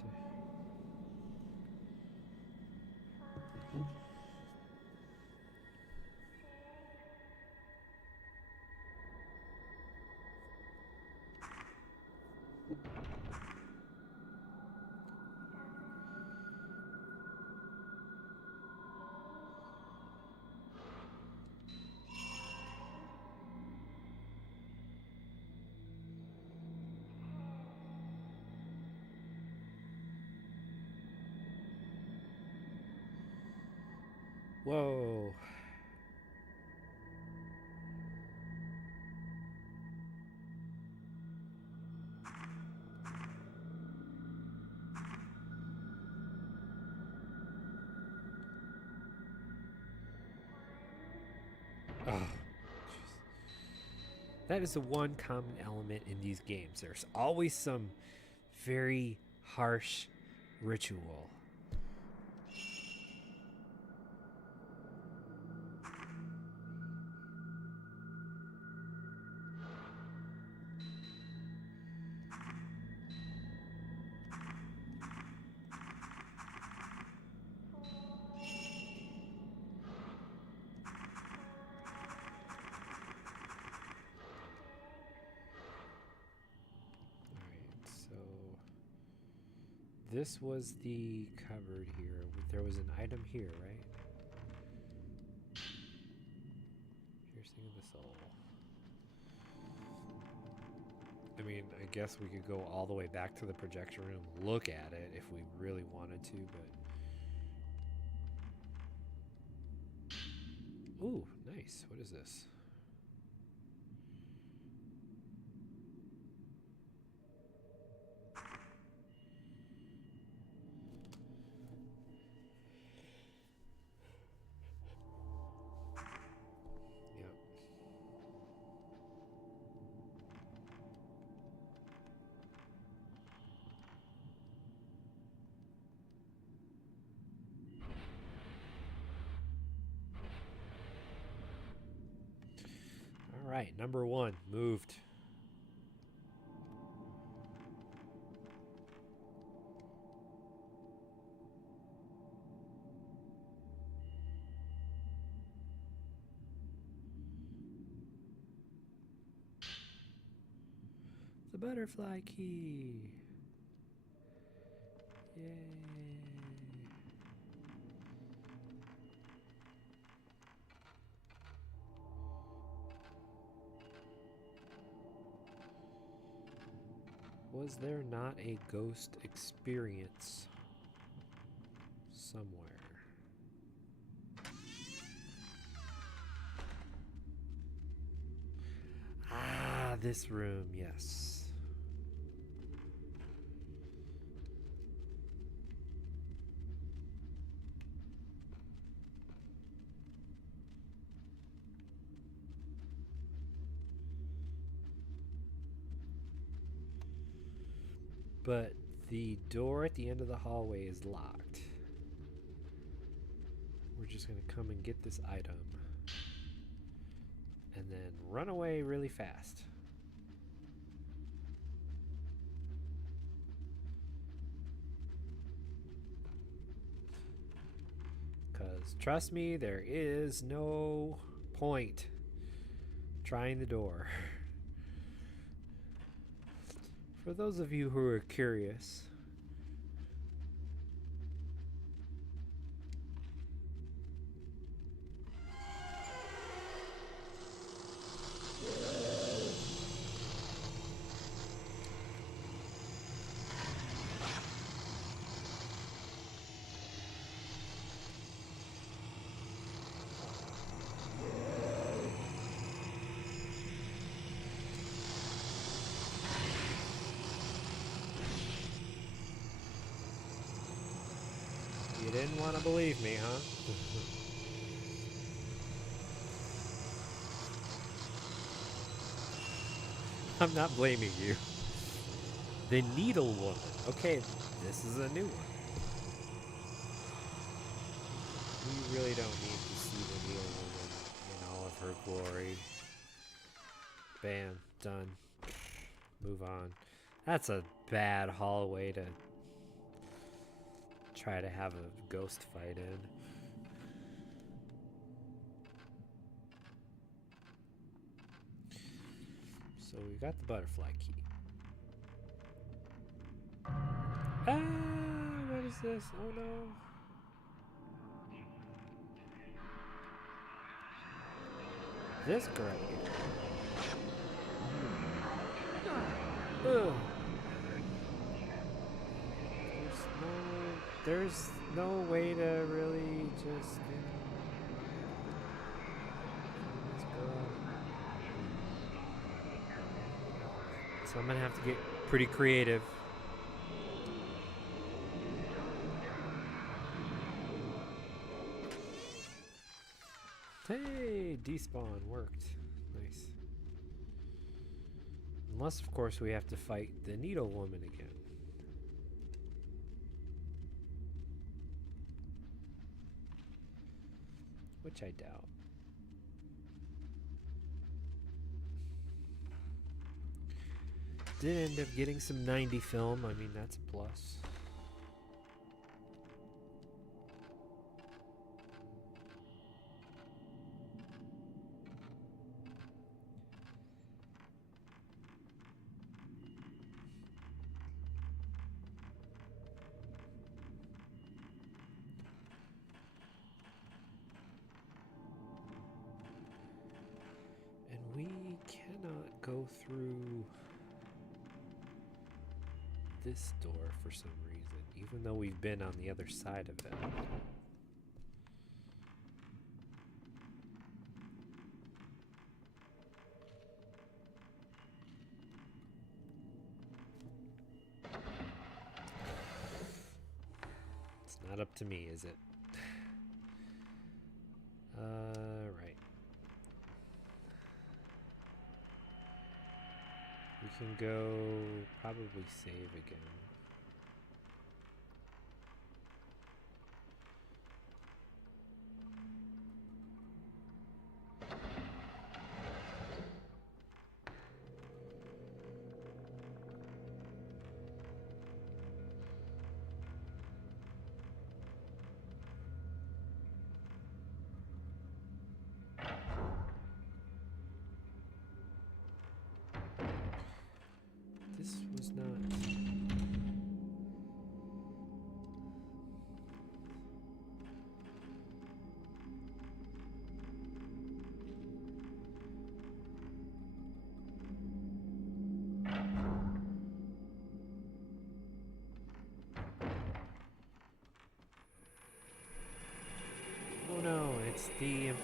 Whoa. Oh, jeez. That is the one common element in these games. There's always some very harsh ritual. This was the cupboard here. There was an item here, right? Piercing of the soul. I mean, I guess we could go all the way back to the projection room, look at it if we really wanted to, but... Ooh, nice. What is this? right, number 1 moved. The butterfly key. Yay. Was there not a ghost experience somewhere? Ah, this room, yes. But the door at the end of the hallway is locked. We're just going to come and get this item and then run away really fast. Because trust me, there is no point trying the door. For those of you who are curious, you didn't want to believe me, huh? I'm not blaming you. The Needle Woman. Okay, this is a new one. We really don't need to see the Needle Woman in all of her glory. Bam, done. Move on. That's a bad hallway to try to have a ghost fight in. So we got the butterfly key. Ah, what is this? Oh no. This girl. Ugh. There's no way to really just, this girl. So I'm gonna have to get pretty creative. Hey, despawn worked. Nice. Unless, of course, we have to fight the Needle Woman again. Which I doubt. Did end up getting some 90 film. I mean, that's a plus. And we cannot go through this door for some reason, even though we've been on the other side of it. It's not up to me, is it? Right. We can go probably save again.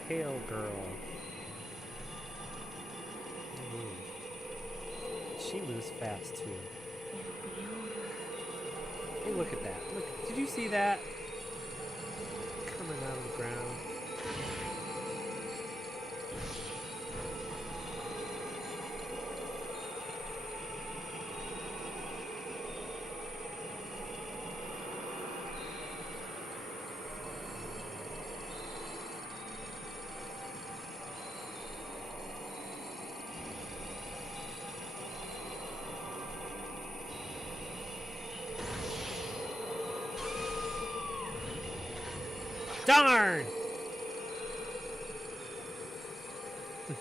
pale girl. Ooh. She moves fast too. Hey, look at that. Look, did you see that? Coming out of the ground. Darn! Oh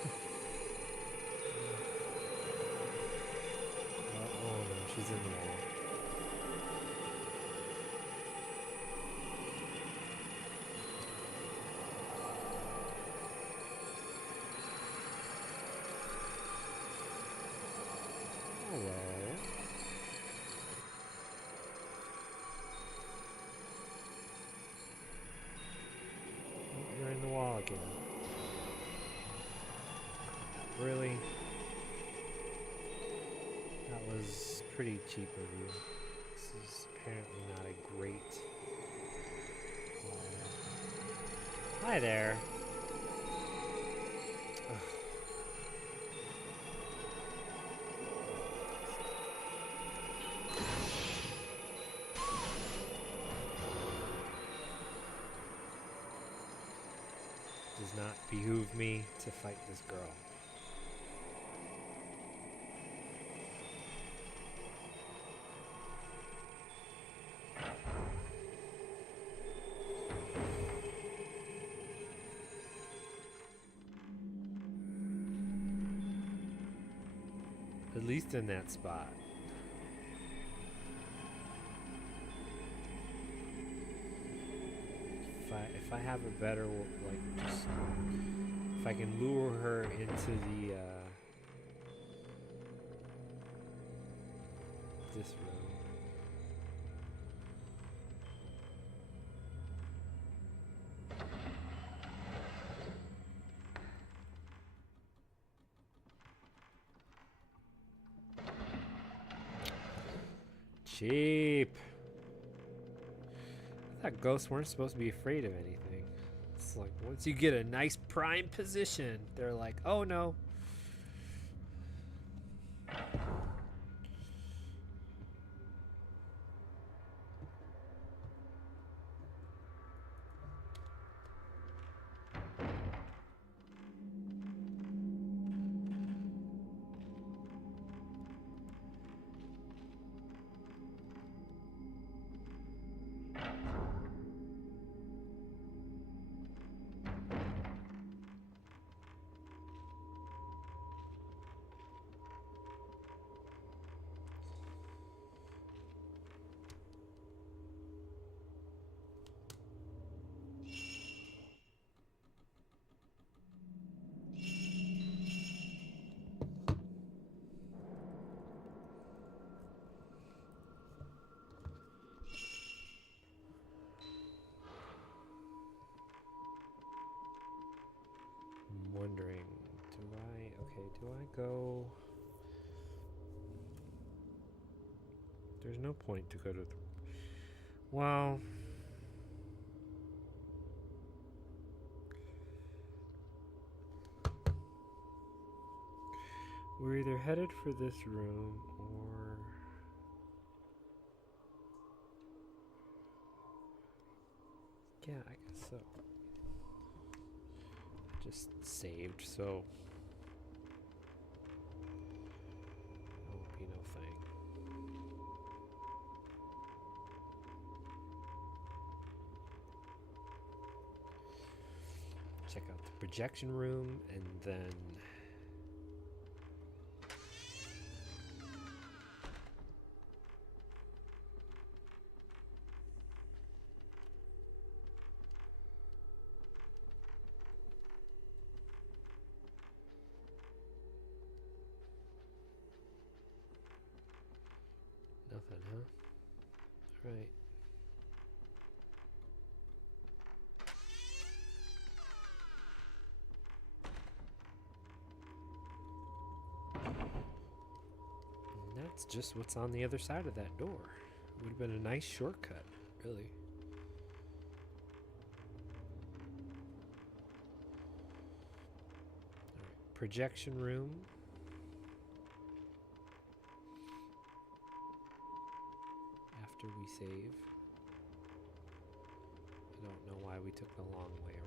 no, she's in the wall. Hello. You're in the wall again. Really? That was pretty cheap of you. This is apparently not a great... Hi there. Ugh. Does not behoove me to fight this girl. At least in that spot. If I have a better, like, just, if I can lure her into the, this room. Cheap. I thought ghosts weren't supposed to be afraid of anything. It's like once you get a nice prime position, they're like, oh no. Wondering, do I go? There's no point to go to well, we're either headed for this room or yeah, I guess so. I just saved, so that won't be no thing. Check out the projection room and then nothing, huh? Right. And that's just what's on the other side of that door. Would have been a nice shortcut, really. Alright, projection room. After we save. I don't know why we took the long way around.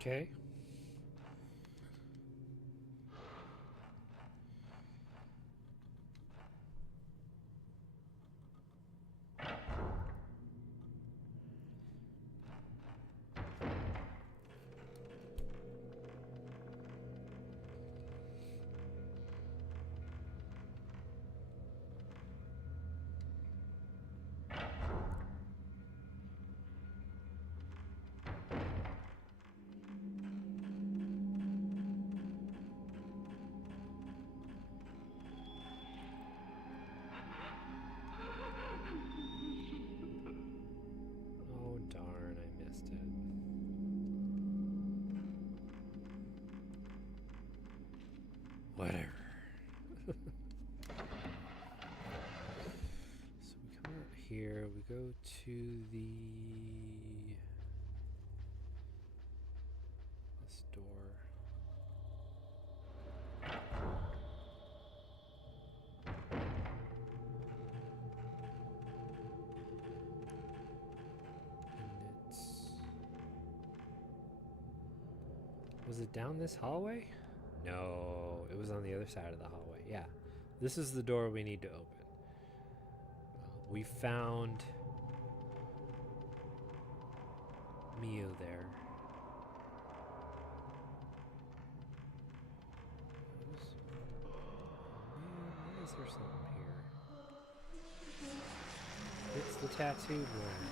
Okay. Oh darn, I missed it. Whatever. So we come out here, we go to this door. And it's... Was it down this hallway? No, it was on the other side of the hallway. Yeah, this is the door we need to open. We found Mio there. Why is there something here? It's the tattooed one.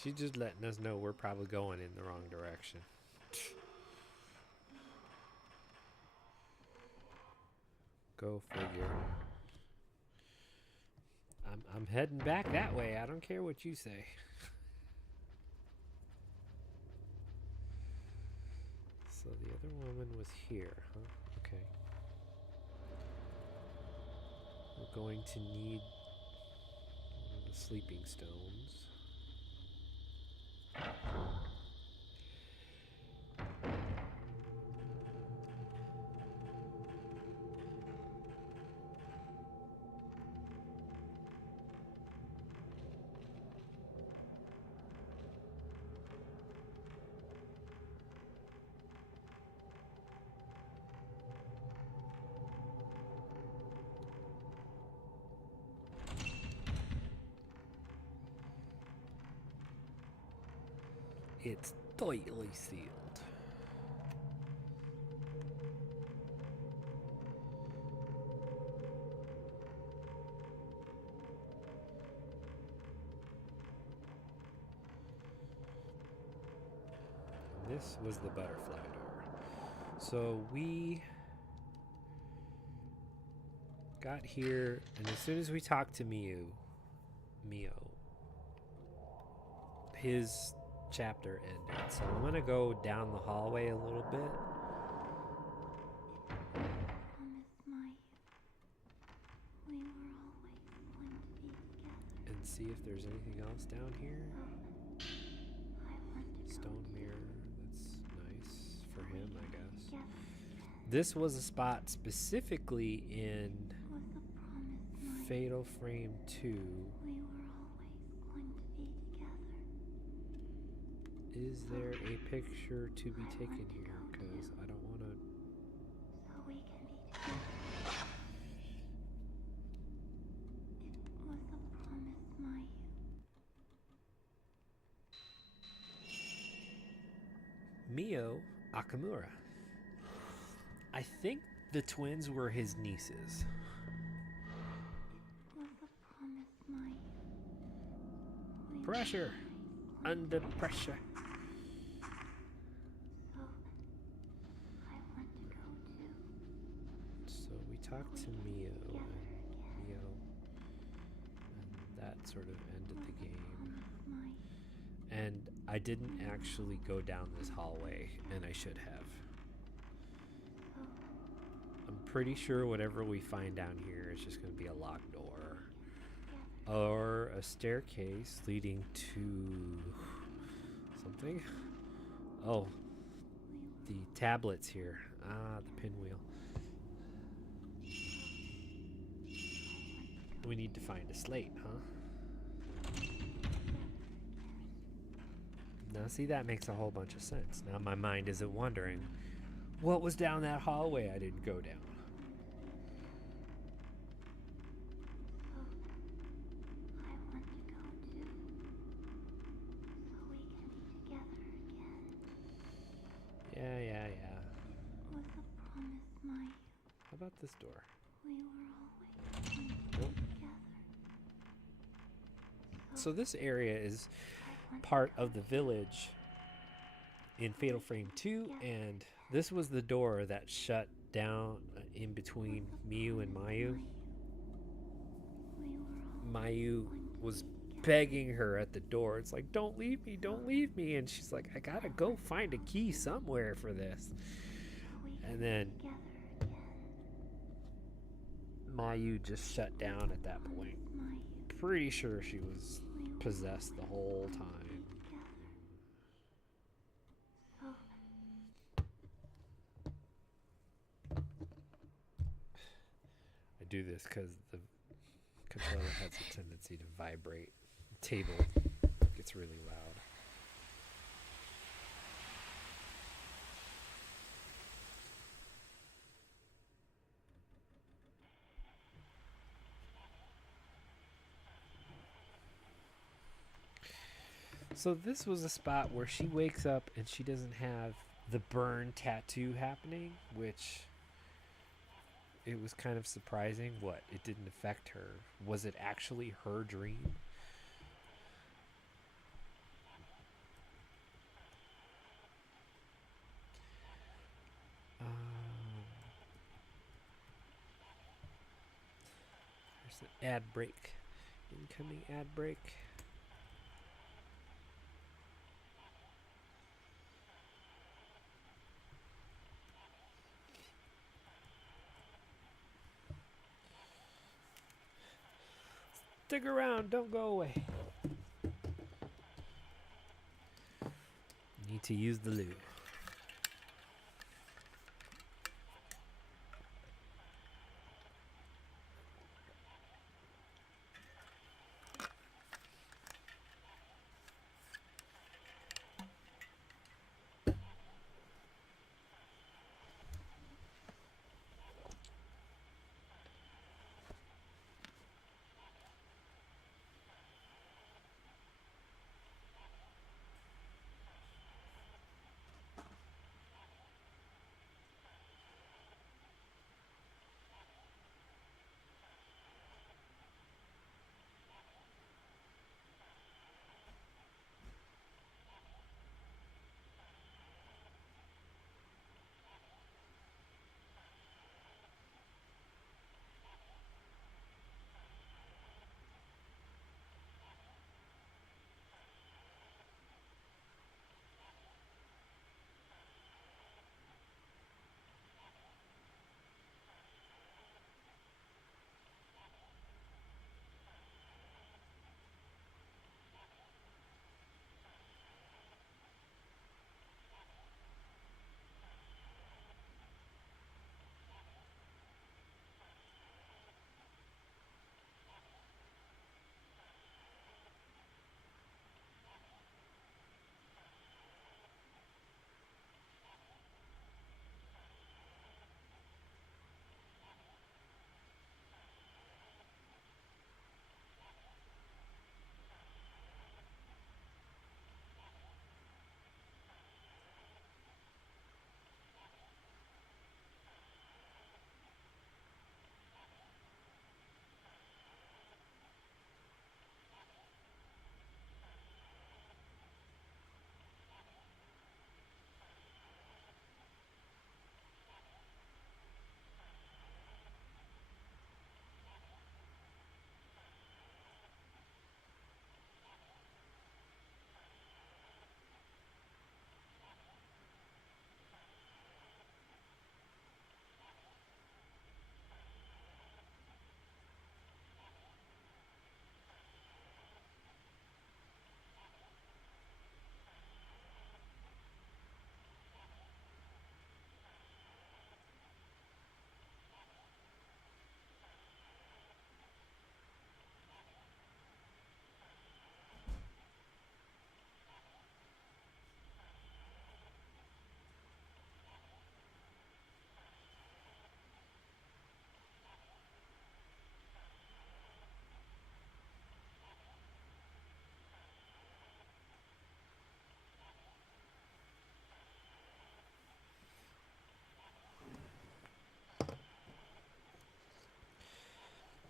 She's just letting us know we're probably going in the wrong direction. Go figure. I'm heading back that way. I don't care what you say. So the other woman was here, huh? Okay. We're going to need one of the sleeping stones. It's tightly sealed. This was the butterfly door. So we got here, and as soon as we talked to Mio, his chapter ended. So I'm gonna go down the hallway a little bit. And see if there's anything else down here. Stone mirror, that's nice for him, I guess. This was a spot specifically in Fatal Frame 2. Is there a picture to be taken here? Because I don't want to... Mio Akamura. I think the twins were his nieces. Pressure. Under pressure. So we talked to Mio, and that sort of ended the game. And I didn't actually go down this hallway, and I should have. I'm pretty sure whatever we find down here is just going to be a locked door. Or a staircase leading to something. Oh, the tablets here. Ah, the pinwheel. We need to find a slate, huh? Now see, that makes a whole bunch of sense. Now my mind isn't wondering, what was down that hallway I didn't go down? Yeah. How about this door? Nope. So this area is part of the village in Fatal Frame 2, and this was the door that shut down in between Miu and Mayu. Mayu was begging her at the door. It's like, don't leave me. And she's like, I gotta go find a key somewhere for this. And then Mayu just shut down at that point. Pretty sure she was possessed the whole time. I do this because the controller has a tendency to vibrate. The table gets really loud. So this was a spot where she wakes up and she doesn't have the burn tattoo happening, which it was kind of surprising. What? It didn't affect her. Was it actually her dream? There's an ad break. Incoming ad break. Stick around, don't go away. Need to use the loo.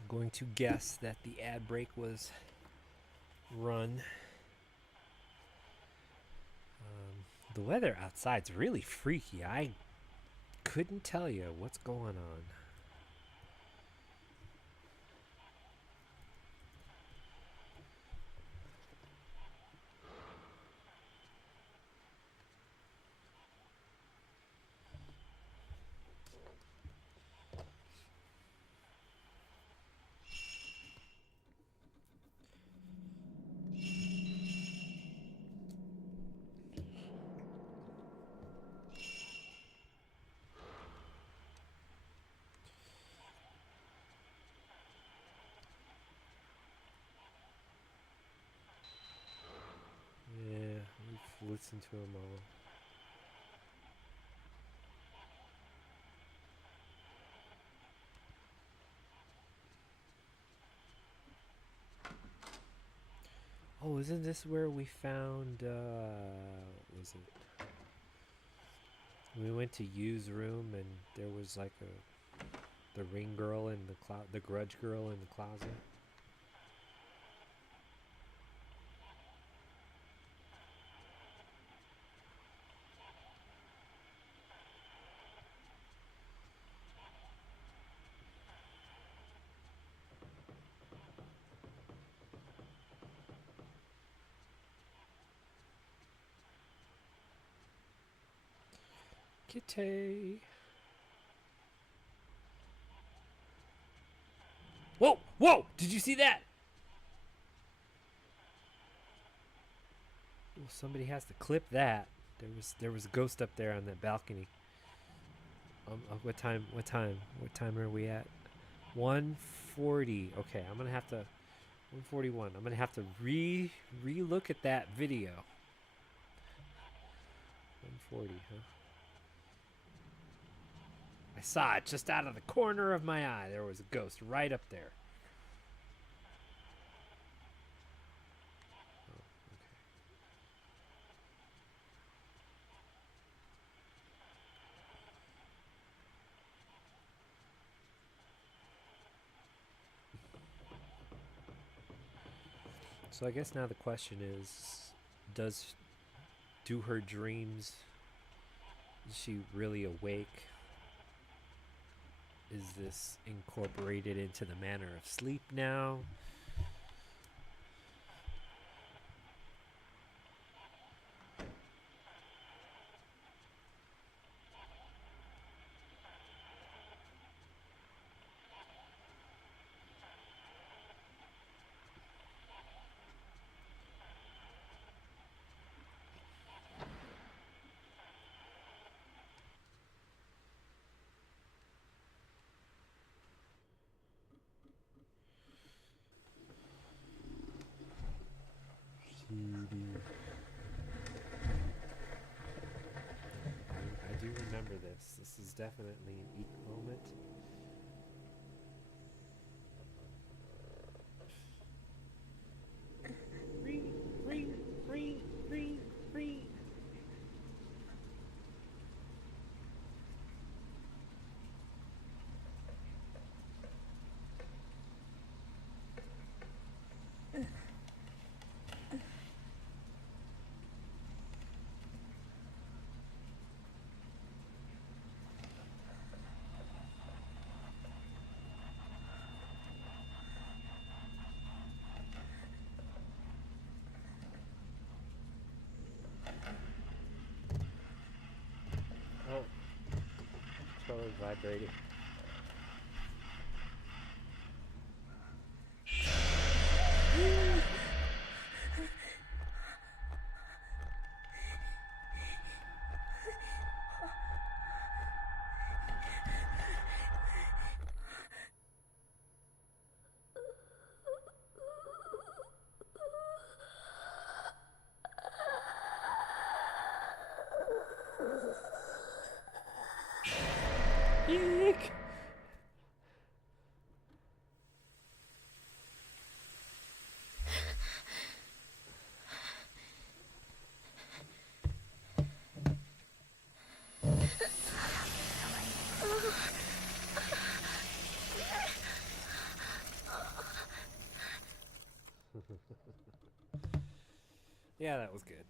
going to guess that the ad break was run. The weather outside's really freaky. I couldn't tell you what's going on. Yeah, we've listened to them all. Oh, isn't this where we found, what was it? We went to Yu's room and there was like the ring girl in the grudge girl in the closet. Kitty. Whoa! Whoa! Did you see that? Well, somebody has to clip that. There was a ghost up there on that balcony. What time are we at? 1:40. Okay, I'm gonna have to 1:41. I'm gonna have to re-look at that video. 1:40, huh? I saw it just out of the corner of my eye. There was a ghost right up there. Oh, okay. So I guess now the question is, do her dreams, is she really awake? Is this incorporated into the manner of sleep now? I do remember this. This is definitely an EEK moment. Oh, controller's vibrating. Eek! Yeah, that was good.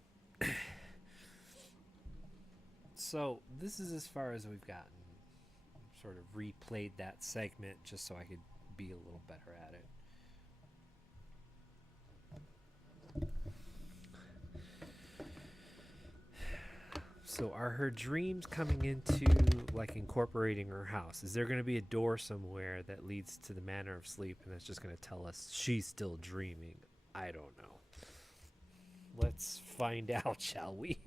So this is as far as we've gotten. Sort of replayed that segment just so I could be a little better at it. So are her dreams coming into like incorporating her house? Is there going to be a door somewhere that leads to the manor of sleep and that's just going to tell us she's still dreaming? I don't know. Let's find out, shall we?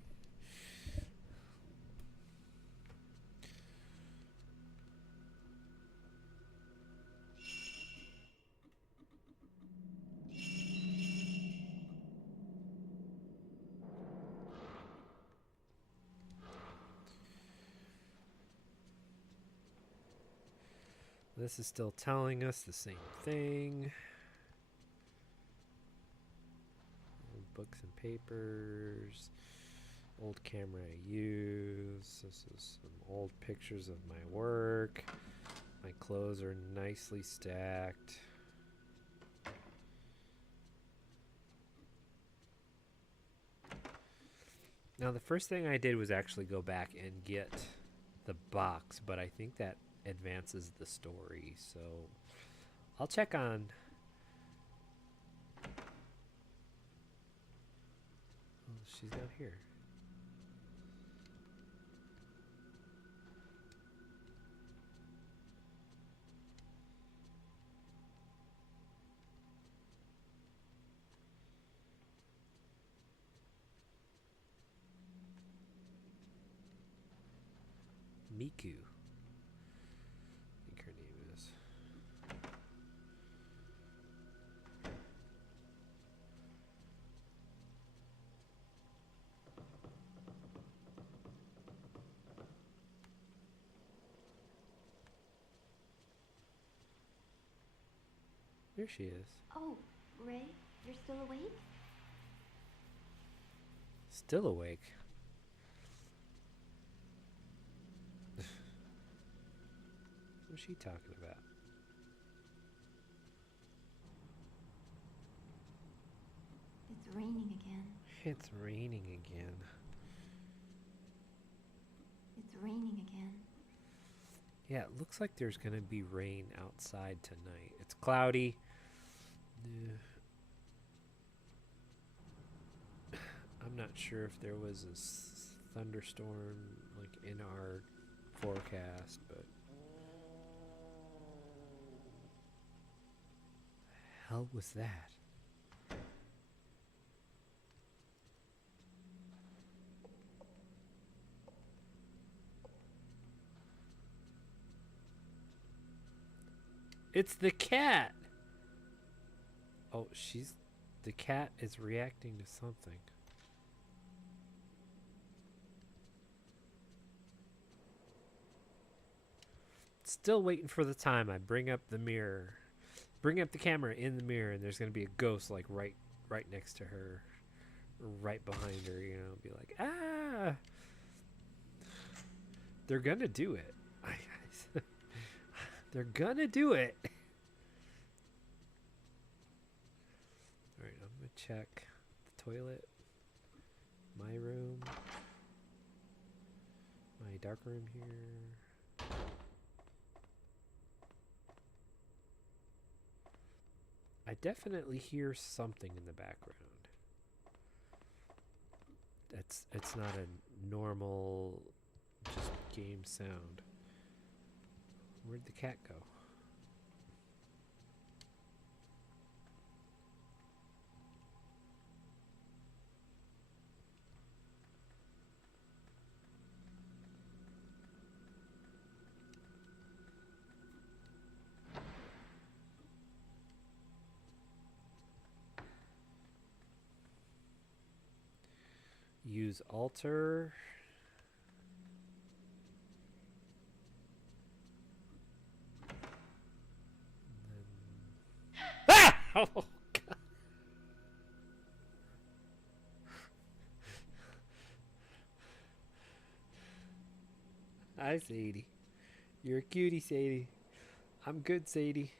This is still telling us the same thing. Old books and papers. Old camera I use. This is some old pictures of my work. My clothes are nicely stacked. Now the first thing I did was actually go back and get the box, but I think that advances the story, so I'll check on. Oh, she's not here. Miku, I think her name is. There she is. Oh, Ray, you're still awake? Still awake. What's she talking about? It's raining again. It's raining again. It's raining again. Yeah, it looks like there's going to be rain outside tonight. It's cloudy. I'm not sure if there was a thunderstorm like in our forecast, but the hell was that? It's the cat. Oh, the cat is reacting to something. Still waiting for the time I bring up the mirror. Bring up the camera in the mirror and there's going to be a ghost like right next to her. Right behind her, you know, be like, ah. They're going to do it. They're going to do it. All right, I'm going to check the toilet, my room, my dark room here. I definitely hear something in the background. It's not a normal just game sound. Where'd the cat go? Use altar. Ah! Oh, God. Hi, Sadie. You're a cutie, Sadie. I'm good, Sadie.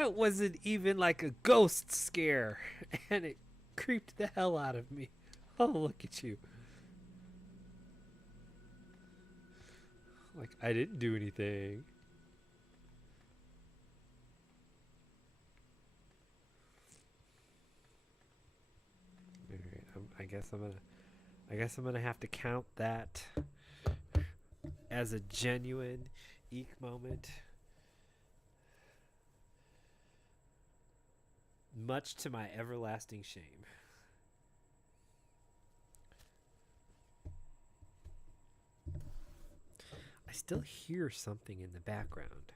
That wasn't even like a ghost scare, and it creeped the hell out of me. Oh, look at you. Like, I didn't do anything. Alright, I guess I'm gonna have to count that as a genuine eek moment. Much to my everlasting shame. I still hear something in the background.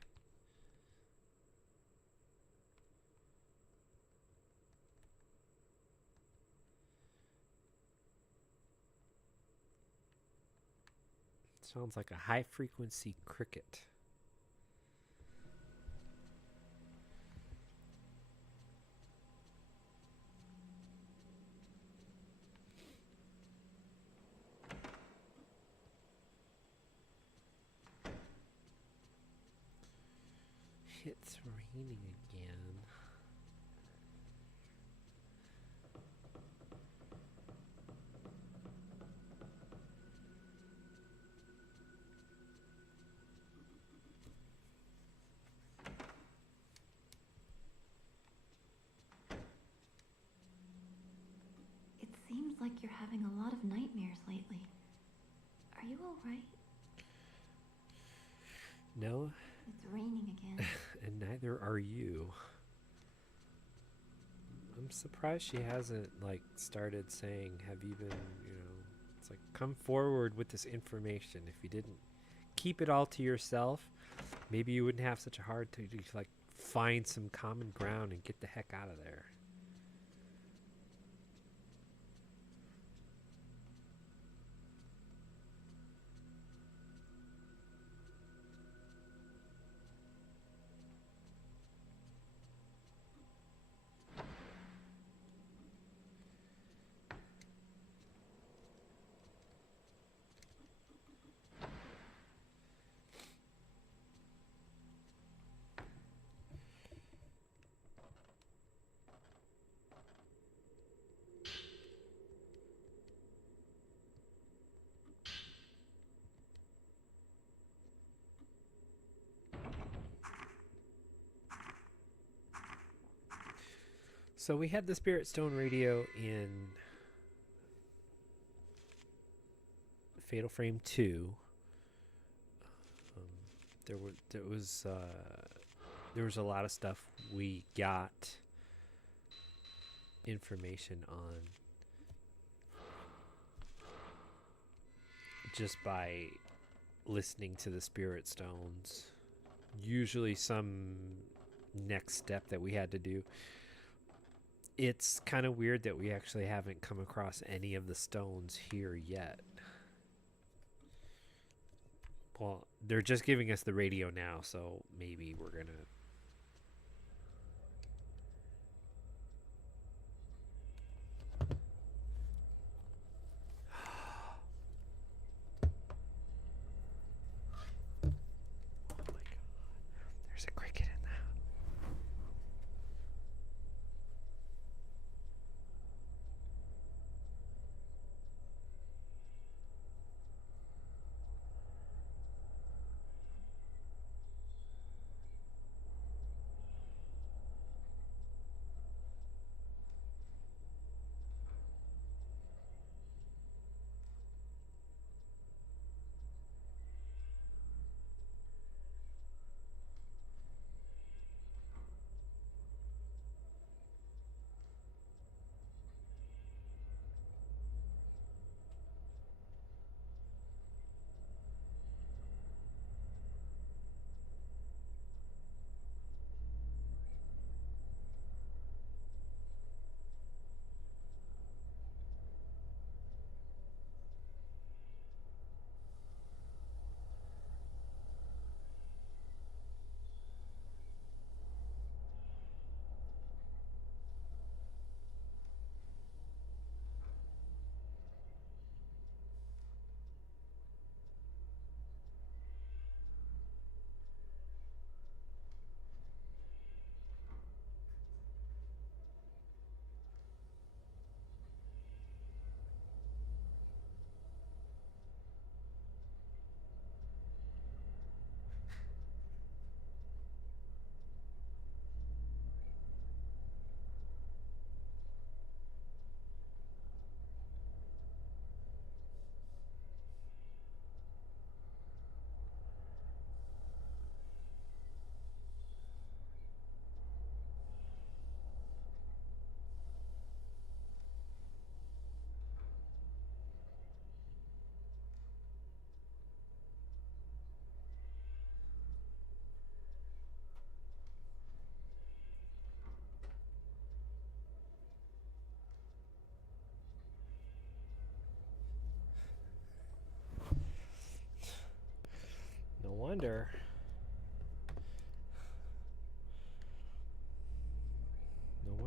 Sounds like a high frequency cricket. It's raining again. It seems like you're having a lot of nightmares lately. Are you alright? No, It's raining again. and neither are you. I'm surprised she hasn't like started saying, have you been, it's like, come forward with this information. If you didn't keep it all to yourself, maybe you wouldn't have such a hard to like find some common ground and get the heck out of there. So we had the Spirit Stone radio in Fatal Frame 2. There was a lot of stuff we got information on just by listening to the Spirit Stones. Usually some next step that we had to do. It's kind of weird that we actually haven't come across any of the stones here yet. Well, they're just giving us the radio now, so maybe we're gonna... Oh my god. There's a cricket in that.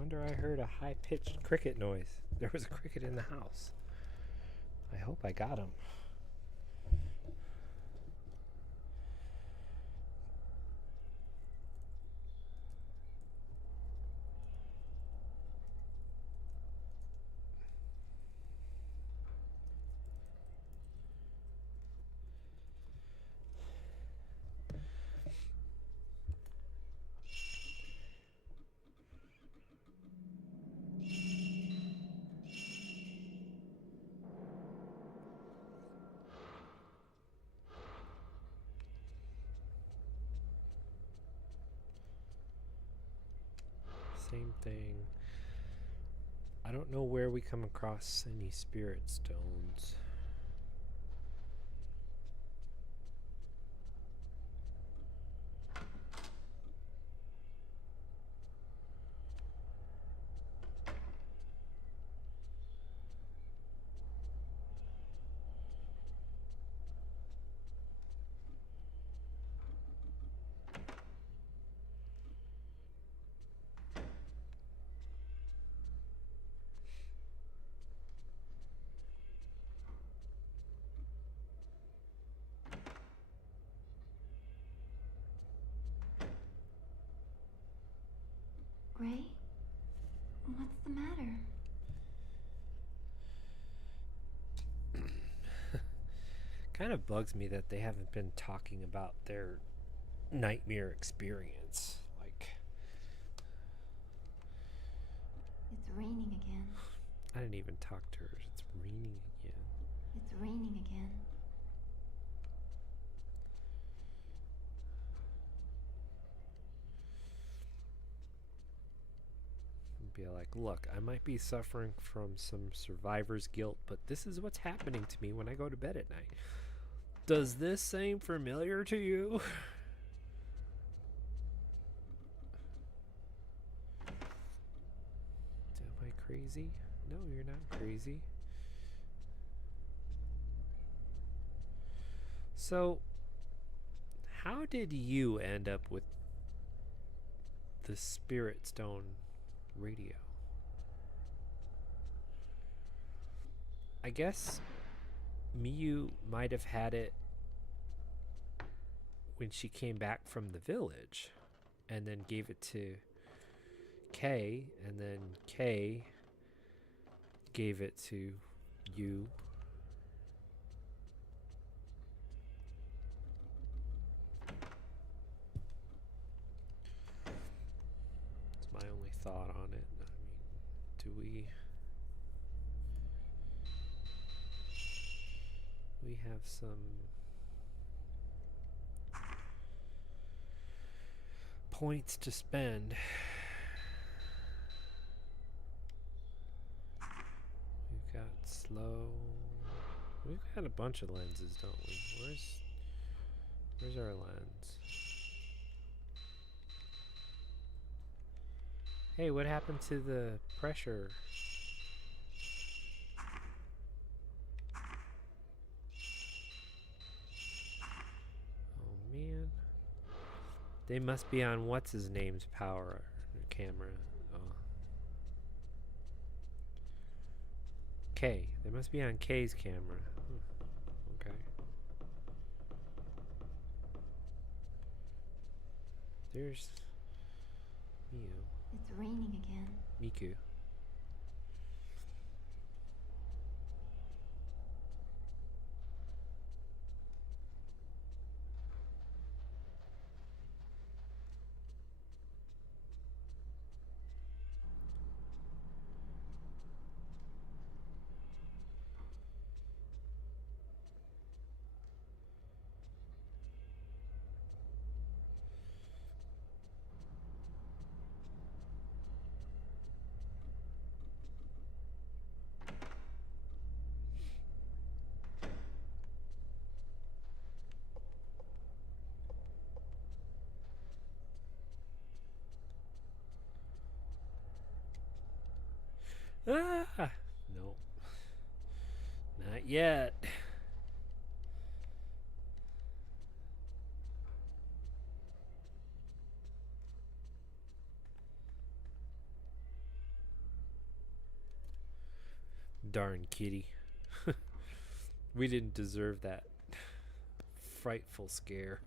wonder I heard a high-pitched cricket noise. There was a cricket in the house. I hope I got him. Same thing. I don't know where we come across any spirit stones. Ray? What's the matter? Kind of bugs me that they haven't been talking about their nightmare experience. Like, It's raining again. I didn't even talk to her. It's raining again. It's raining again. Be like, look, I might be suffering from some survivor's guilt, but this is what's happening to me when I go to bed at night. Does this seem familiar to you? Am I crazy? No, you're not crazy. So, how did you end up with the Spirit Stone radio? I guess Miyu might have had it when she came back from the village and then gave it to Kay, and then Kay gave it to you. That's my only thought on it. I mean, do we have some points to spend? We've got slow. We've got a bunch of lenses, don't we? Where's our lens? Hey, what happened to the pressure? Oh man. They must be on what's his name's power camera. Oh. K. They must be on K's camera. Okay. There's Miyu. It's raining again. Miku. Ah! No. Not yet. Darn kitty. We didn't deserve that frightful scare.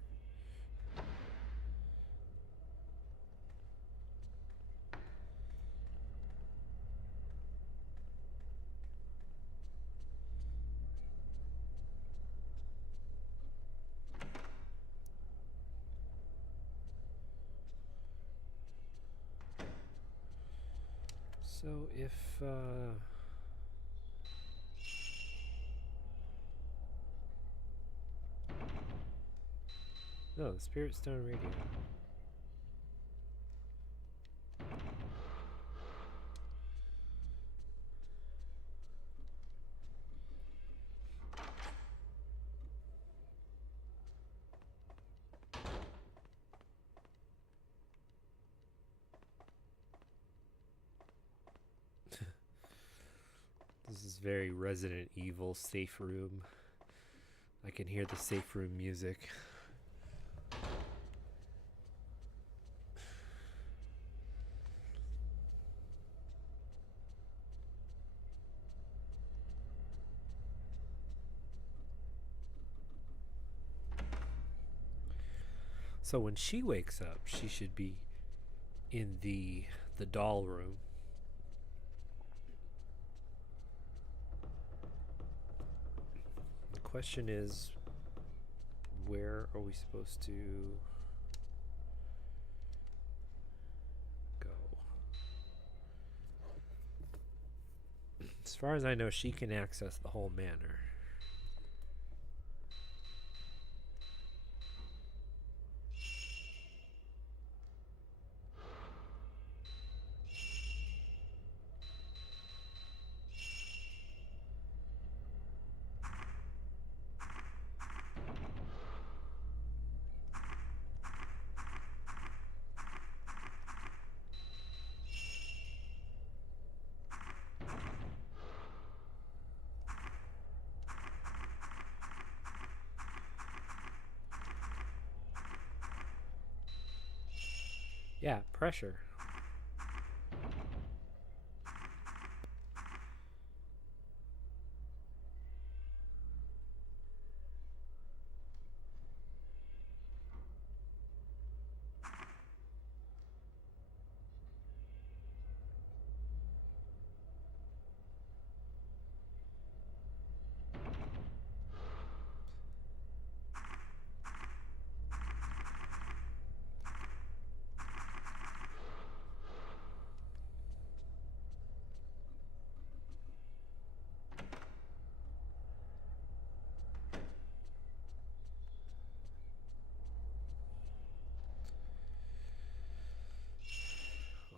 So if oh, the Spirit Stone radio. This is very Resident Evil safe room. I can hear the safe room music. So when she wakes up, she should be in the doll room. The question is, where are we supposed to go? As far as I know, she can access the whole manor. Yeah, pressure.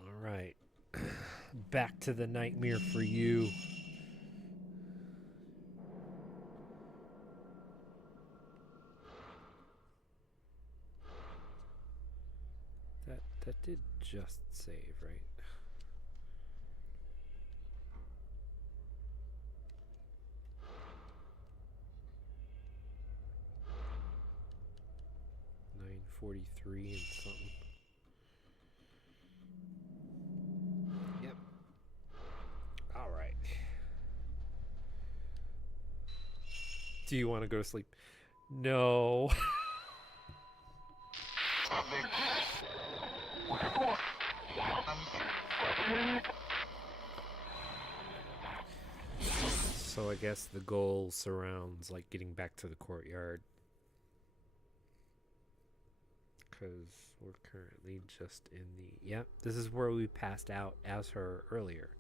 All right. Back to the nightmare for you. That did just save, right? $9:43 and something. Yep. All right. Do you want to go to sleep? No. So I guess the goal surrounds like getting back to the courtyard. Because we're currently just in the... Yep, this is where we passed out as her earlier.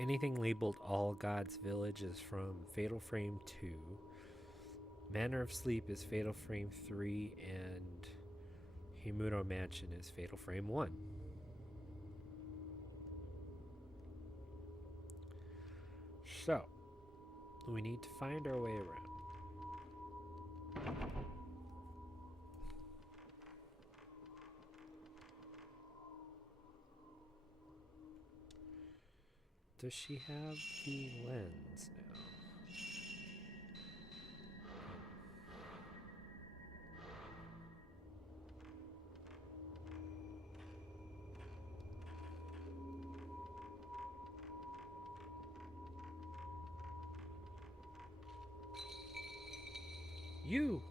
Anything labeled All Gods Village is from Fatal Frame 2. Manor of Sleep is Fatal Frame 3, and Himuro Mansion is Fatal Frame 1. So, we need to find our way around. Does she have the lens now? You!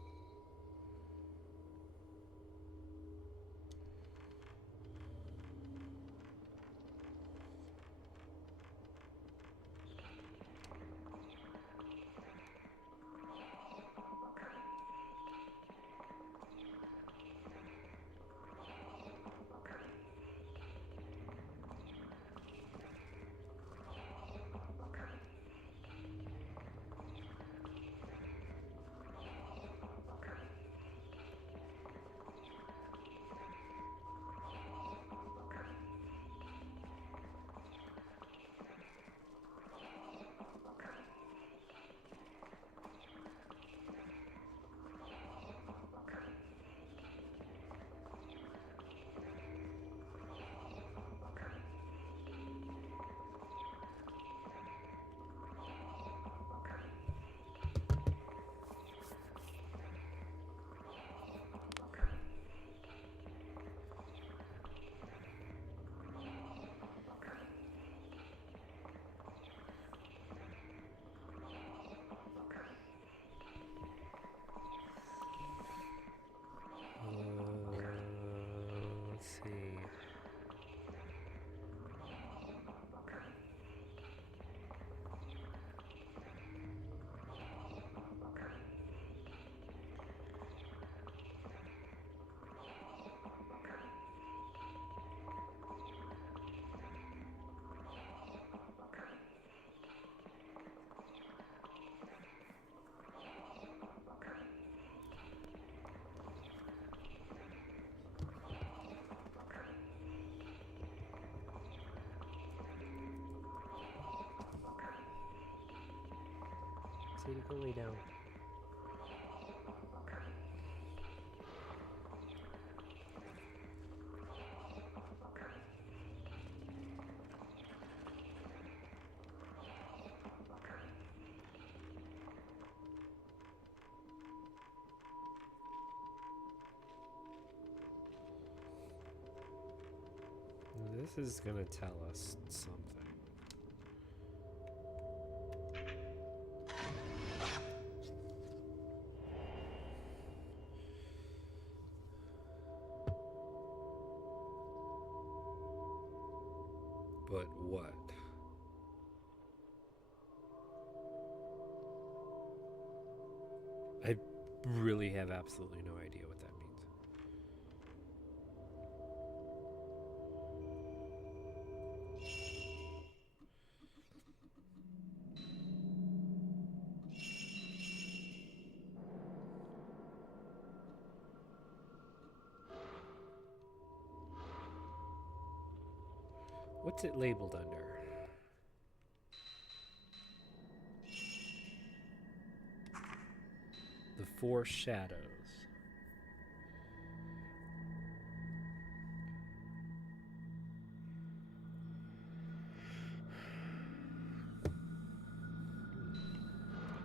Let's see. Sadie, go lay down. This is gonna tell us something. But what? I really have absolutely no idea what that means. What's it labeled under? The Four Shadows.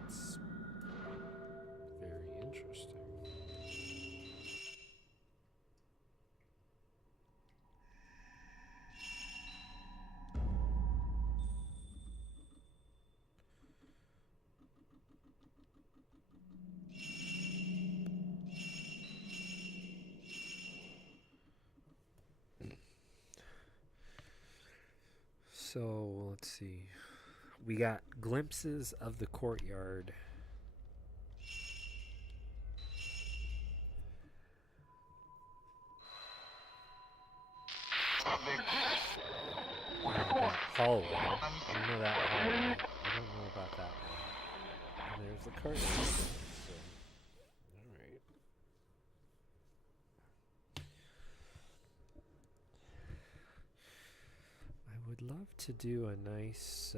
That's very interesting. So, let's see. We got glimpses of the courtyard. hallway. I know that hallway. I don't know about that one. And there's the curtain. So, alright. I would love to do a nice,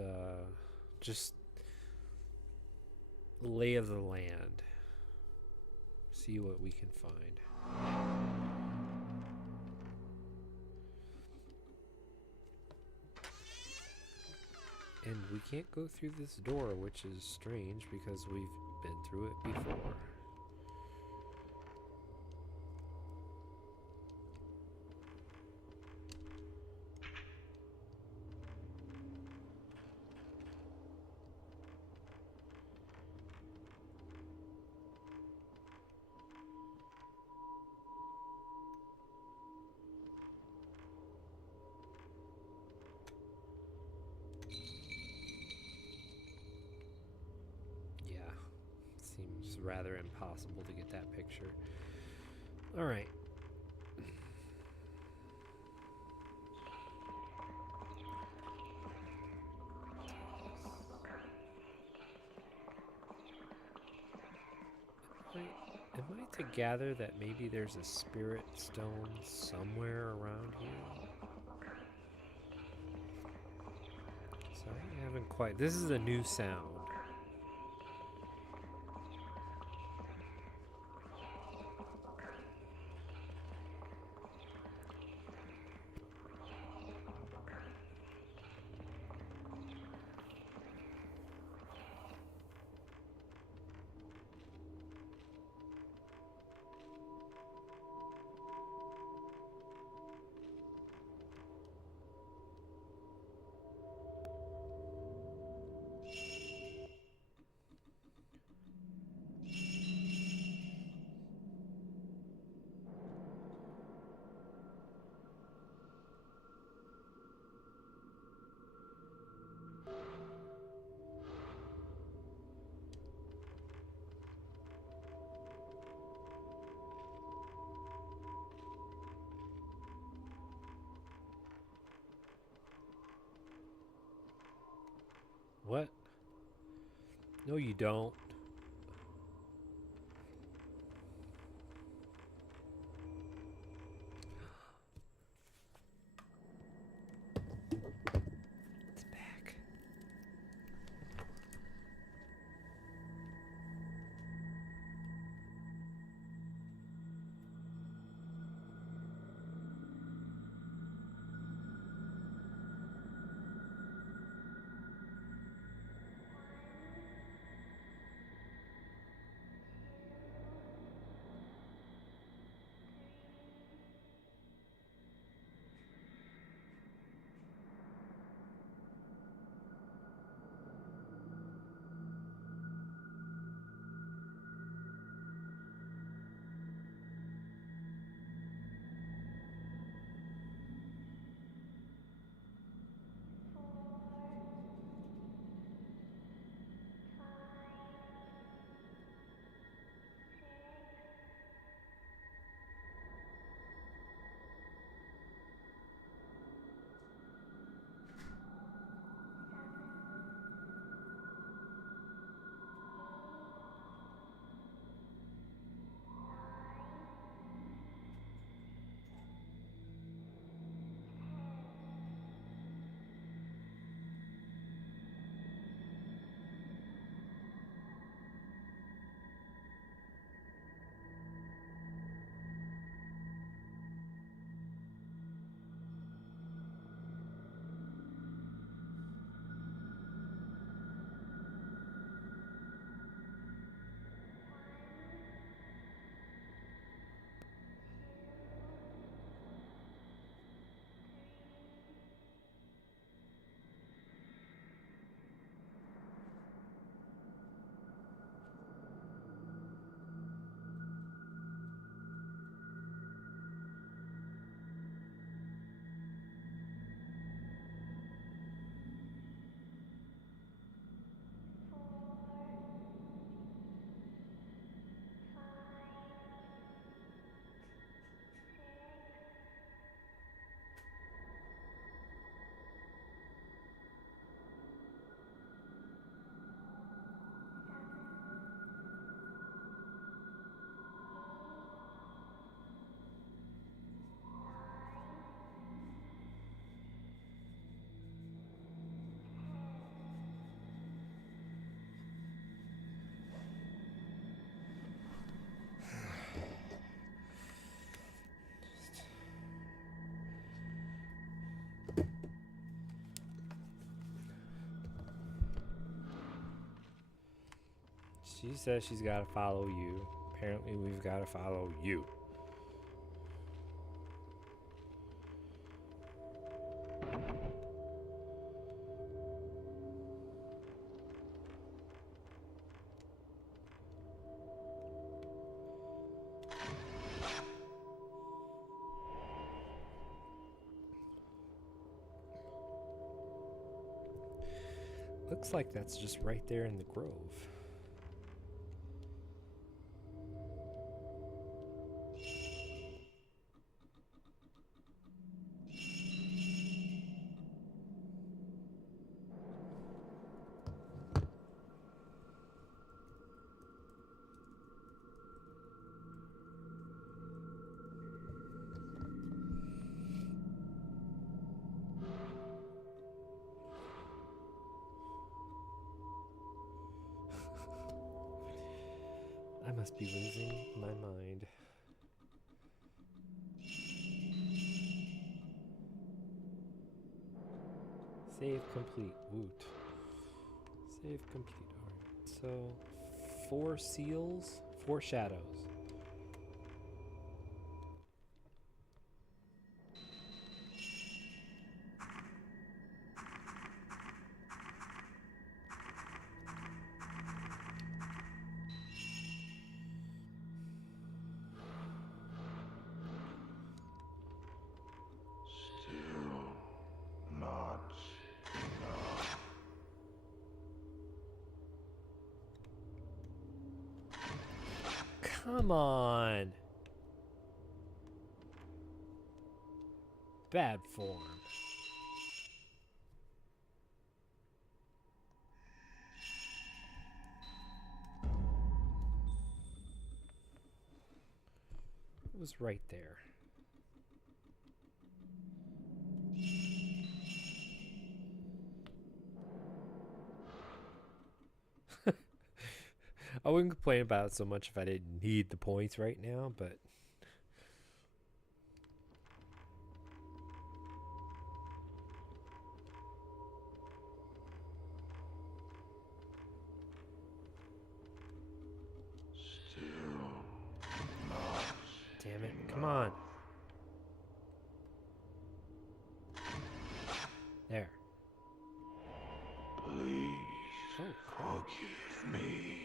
just lay of the land. See what we can find. And we can't go through this door, which is strange because we've been through it before. Seems rather impossible to get that picture. All right. Am I to gather that maybe there's a spirit stone somewhere around here? So I haven't quite. This is a new sound. What? No, you don't. It's back. She says she's got to follow you. Apparently, we've got to follow you. Looks like that's just right there in the grove. I must be losing my mind. Save complete. Woot. Save complete. Alright. So, 4 seals, 4 shadows. Still not enough. Come on. Bad form. It was right there. I wouldn't complain about it so much if I didn't need the points right now, but Still not damn it, come on. There. Please Oh, crap. forgive me.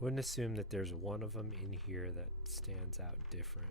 Wouldn't assume that there's one of them in here that stands out different.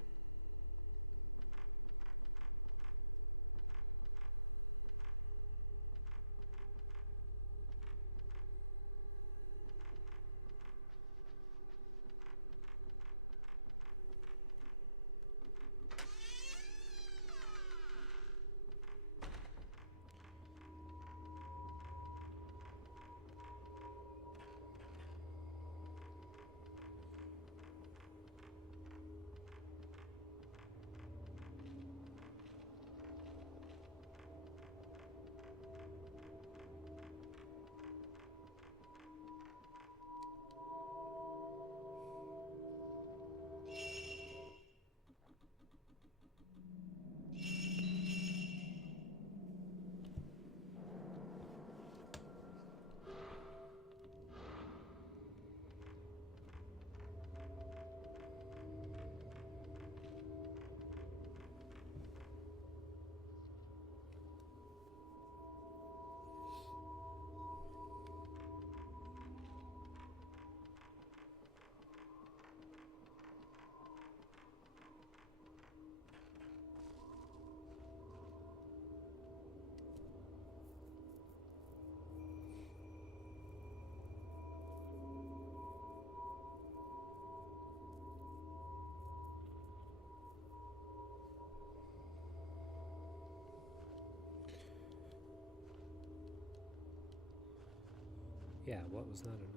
Yeah, what was not enough?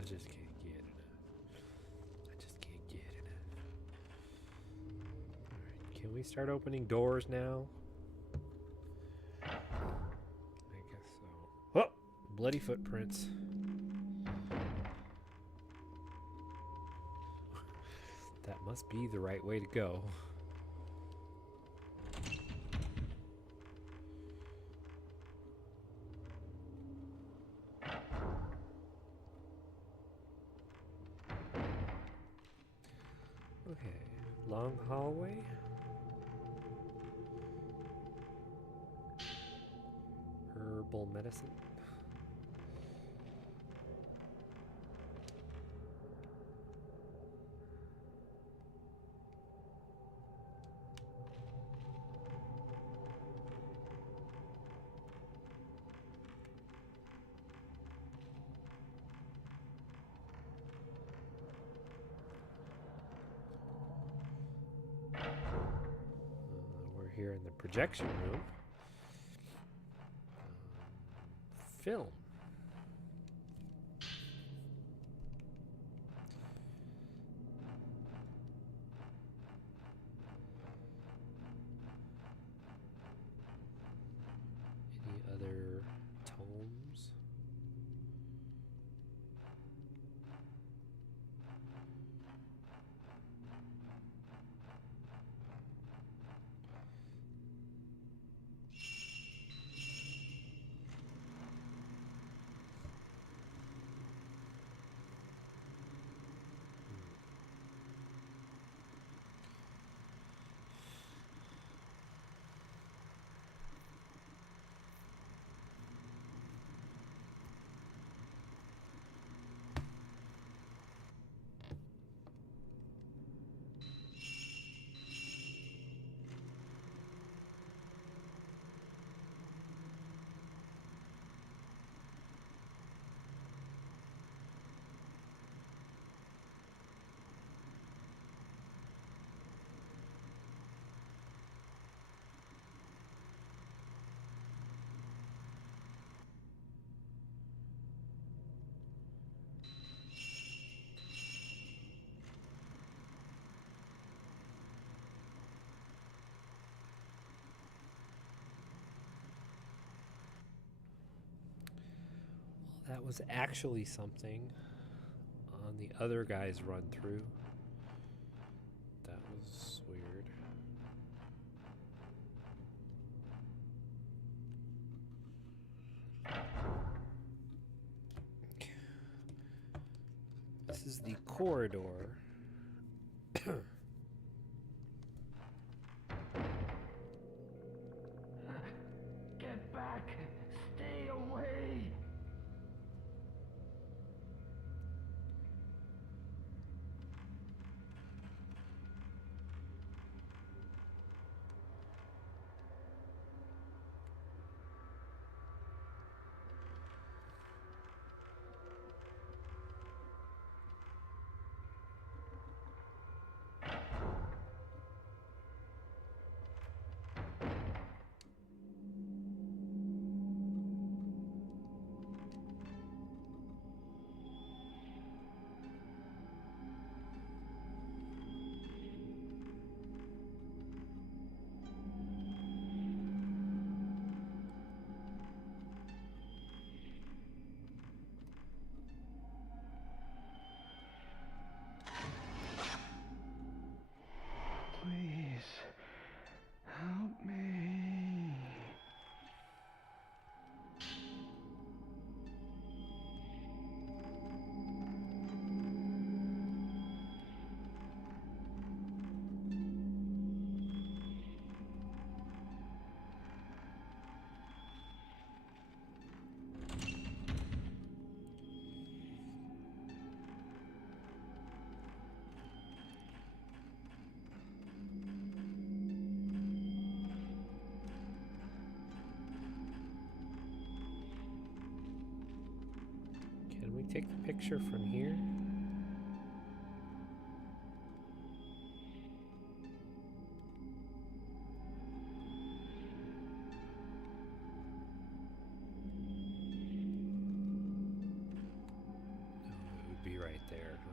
I just can't get enough. I just can't get enough. Alright, can we start opening doors now? I guess so. Oh! Bloody footprints. That must be the right way to go. Okay, long hallway. Herbal medicine. We're here in the projection room. Film. Any other tomes? That was actually something on the other guy's run through. That was weird. This is the corridor. Get back! Stay away! we take the picture from here? No, it would be right there. Huh?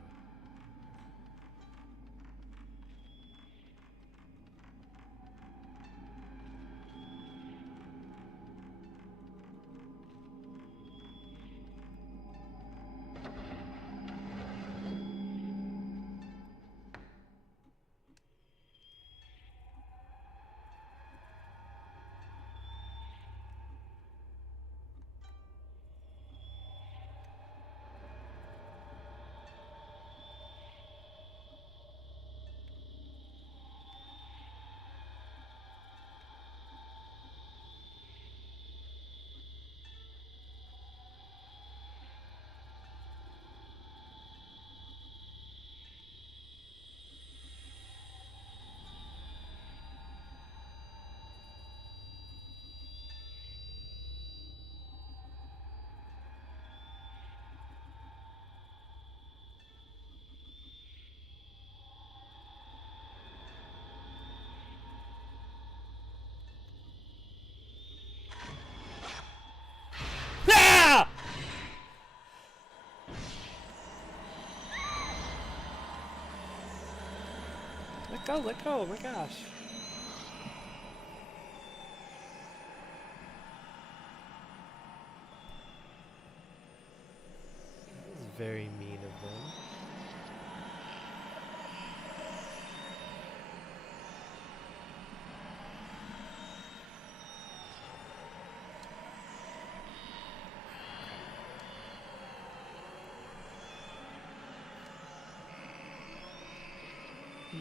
Ah! Let go, let go, oh my gosh. That was very mean of them. You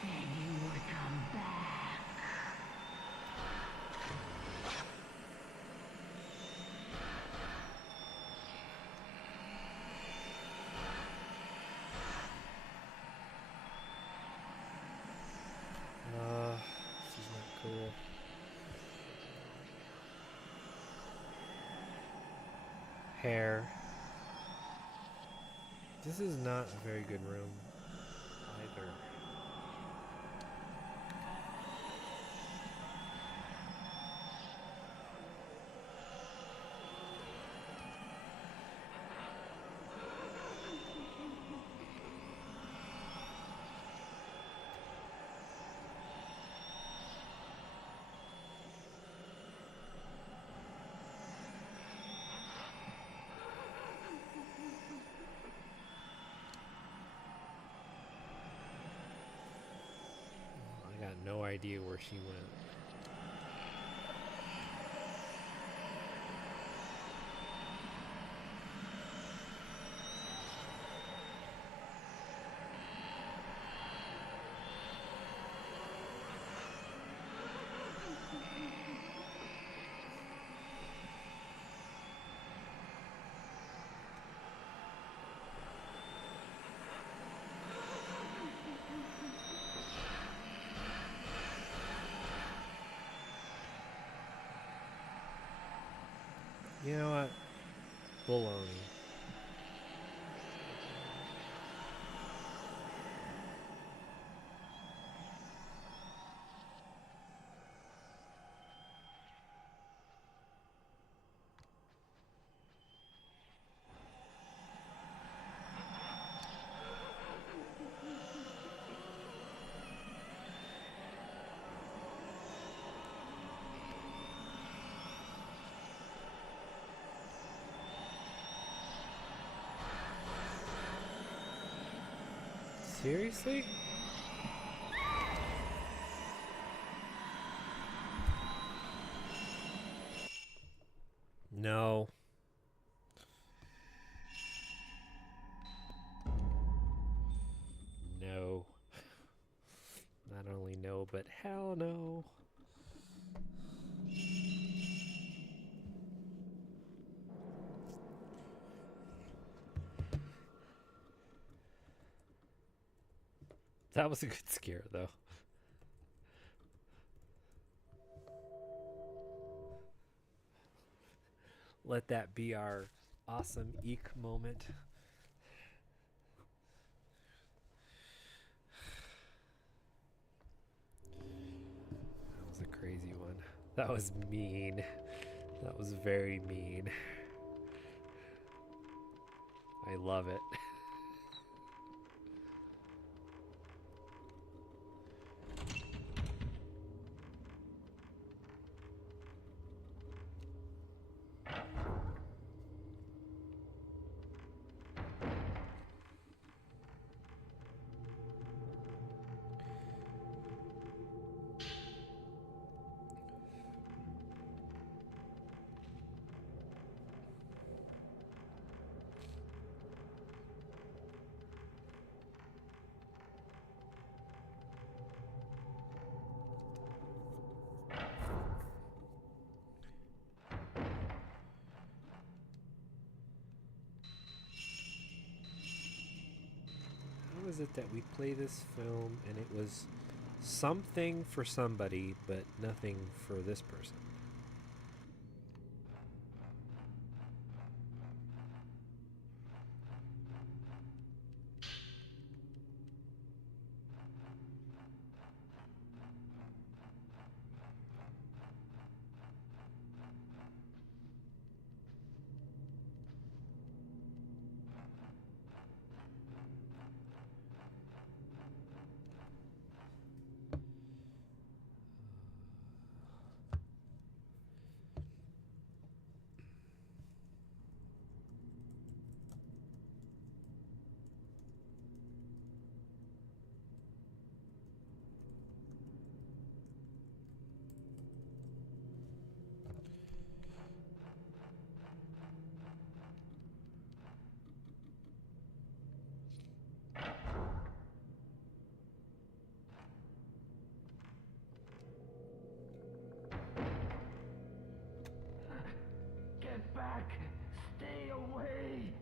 said you would come back. This is not cool. Hair. This is not a very good room either. I got no idea where she went. You know what? Baloney. Seriously? No. No. Not only no, but hell no. That was a good scare, though. Let that be our awesome eek moment. That was a crazy one. That was mean. That was very mean. I love it. How is it that we play this film and it was something for somebody, but nothing for this person? Get back! Stay away!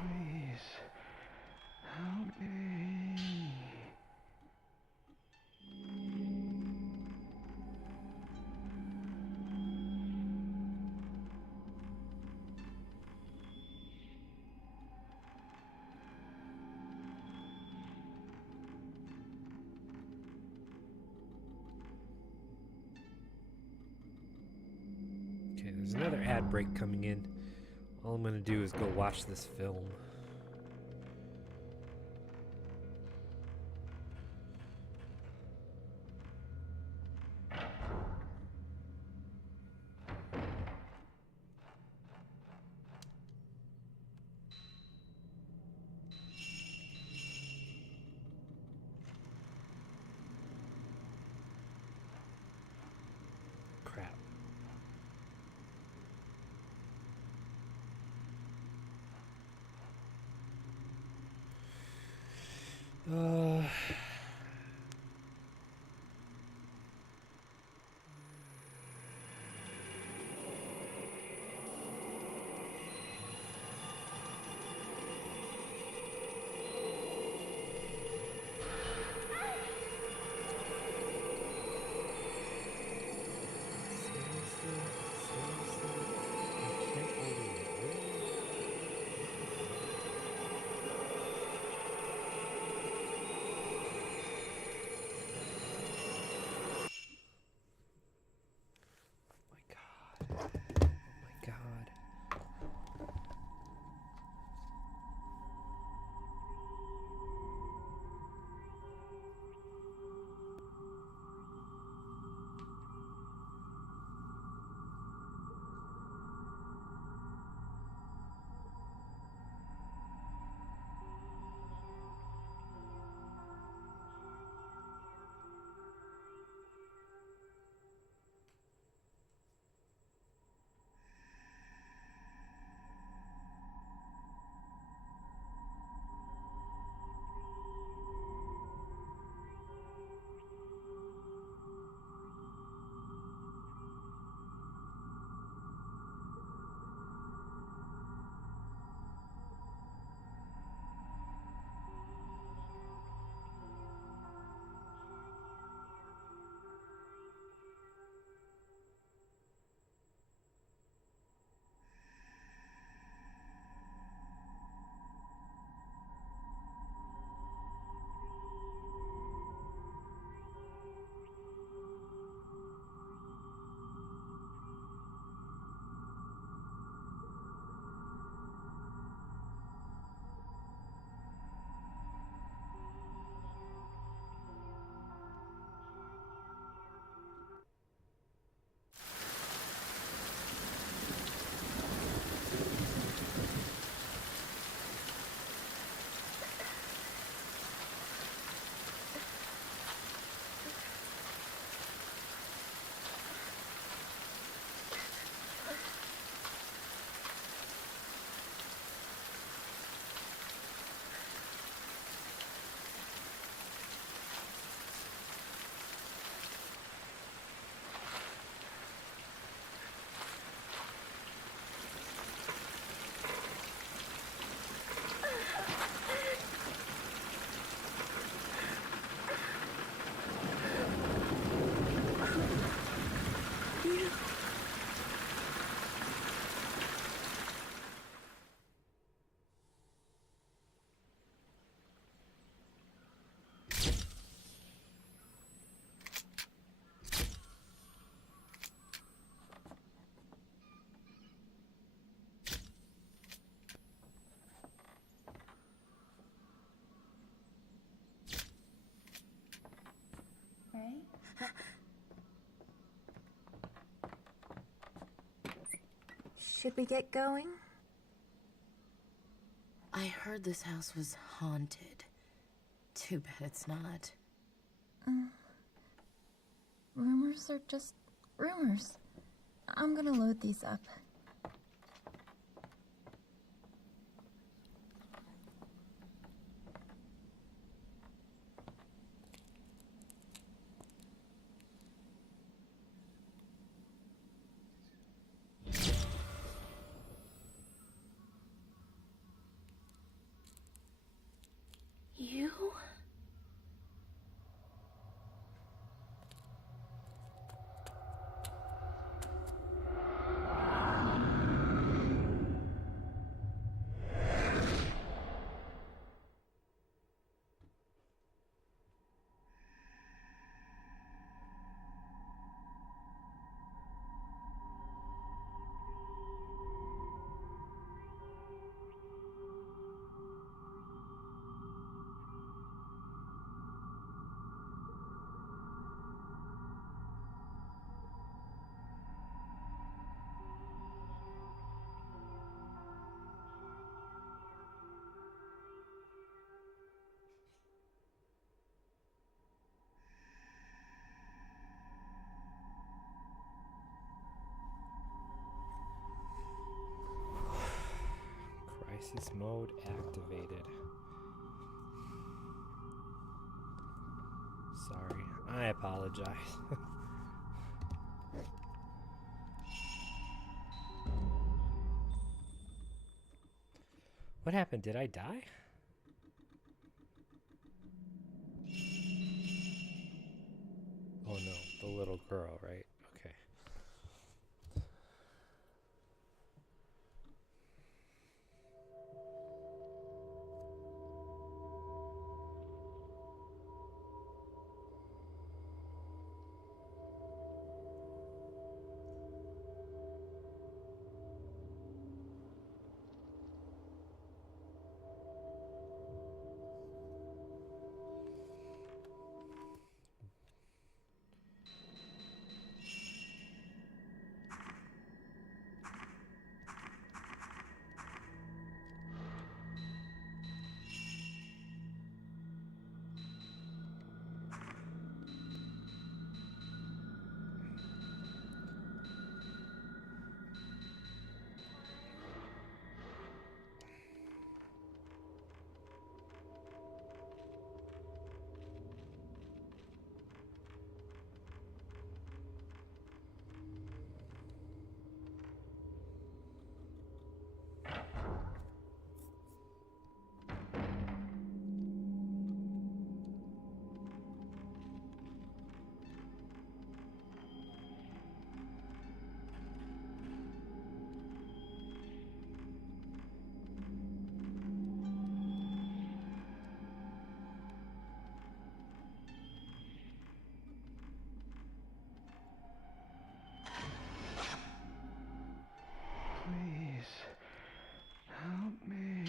Please, help me. Okay, there's another ad break coming in All I'm gonna do is go watch this film. Crap. Uh... God. Should we get going? I heard this house was haunted. Too bad it's not. Rumors are just rumors. I'm gonna load these up. You? Crisis mode activated. Sorry, I apologize. What happened? Did I die? Oh no, the little girl, right? Okay. Please, help me.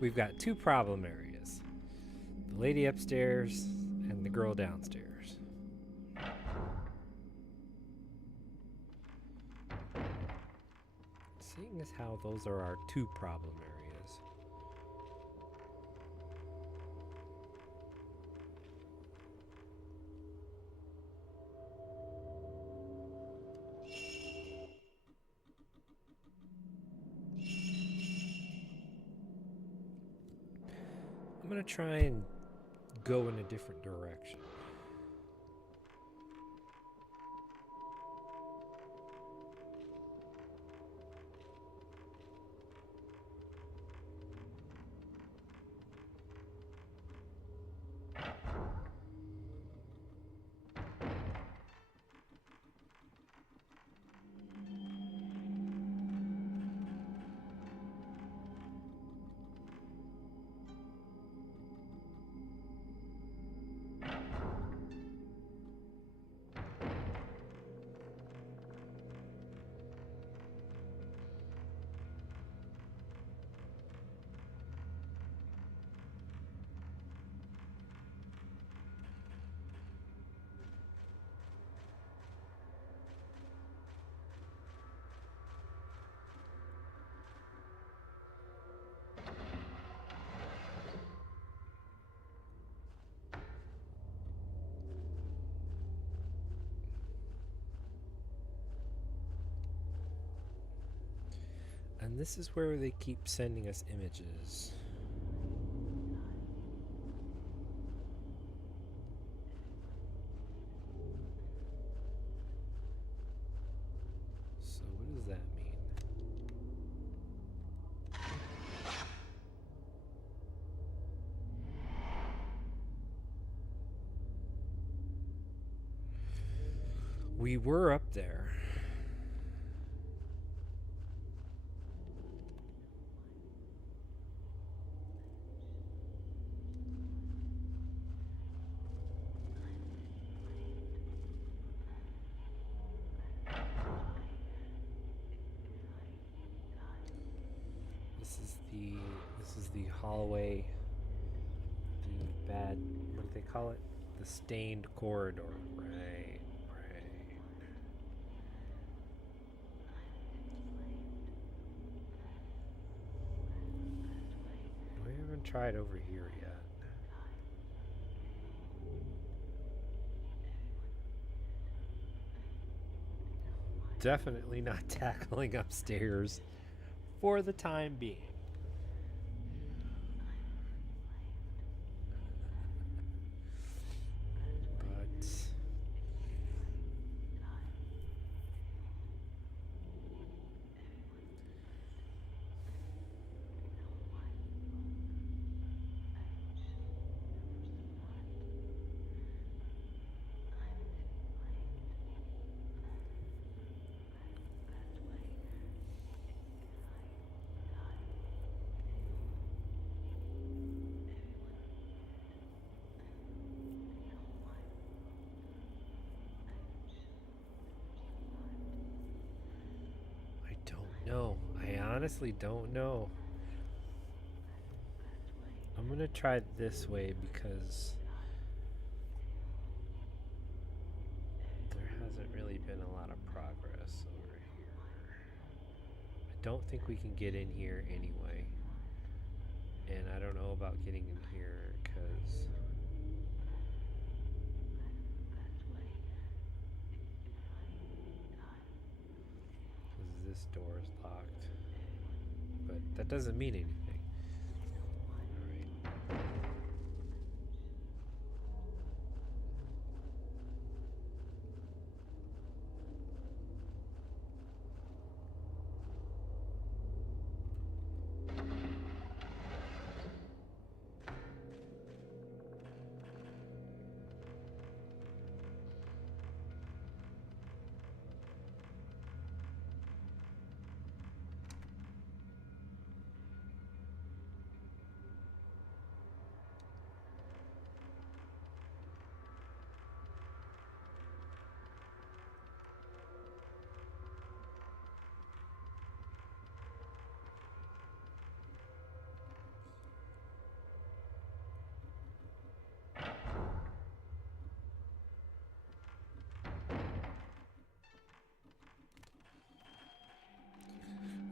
We've got two problem areas. The lady upstairs and the girl downstairs. Seeing as how those are our two problem areas. I'm gonna try and go in a different direction. And this is where they keep sending us images. So what does that mean? We were up there. This is the hallway, the bad, what do they call it? The stained corridor. Right. We haven't tried over here yet. Definitely not tackling upstairs for the time being. But I don't know. I honestly don't know. I'm gonna try this way because there hasn't really been a lot of progress over here. I don't think we can get in here anyway. And I don't know about getting in here because this door is locked. But that doesn't mean anything.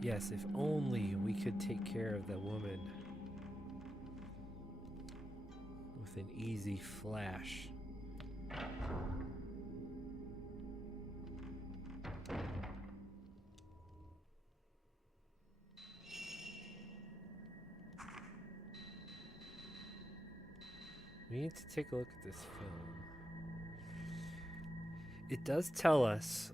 Yes, if only we could take care of the woman with an easy flash. We need to take a look at this film. It does tell us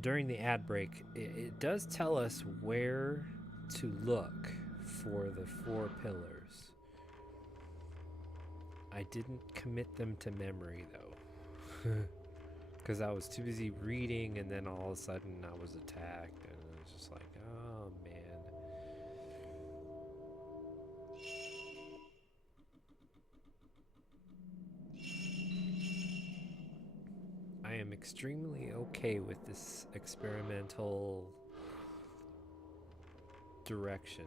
during the ad break, it does tell us where to look for the 4 pillars. I didn't commit them to memory though, because I was too busy reading, and then all of a sudden I was attacked, and it was just like, oh man. I am extremely okay with this experimental direction.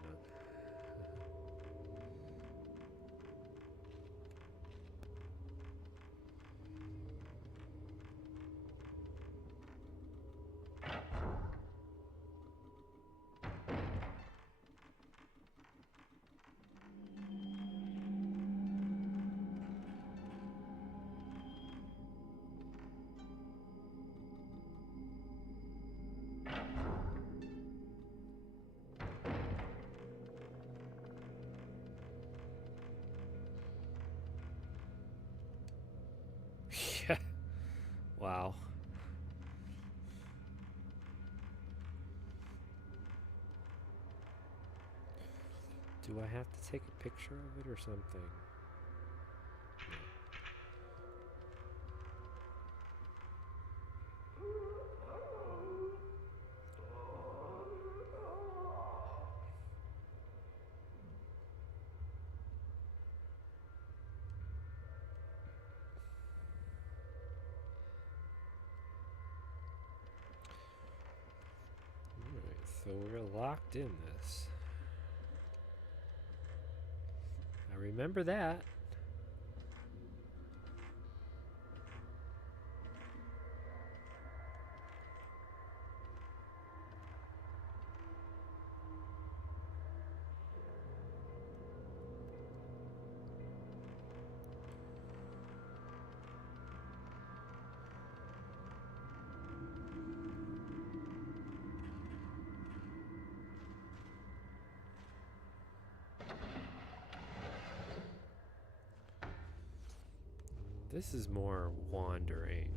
Yeah. Wow. Do I have to take a picture of it or something? locked in this. I remember that. This is more wandering.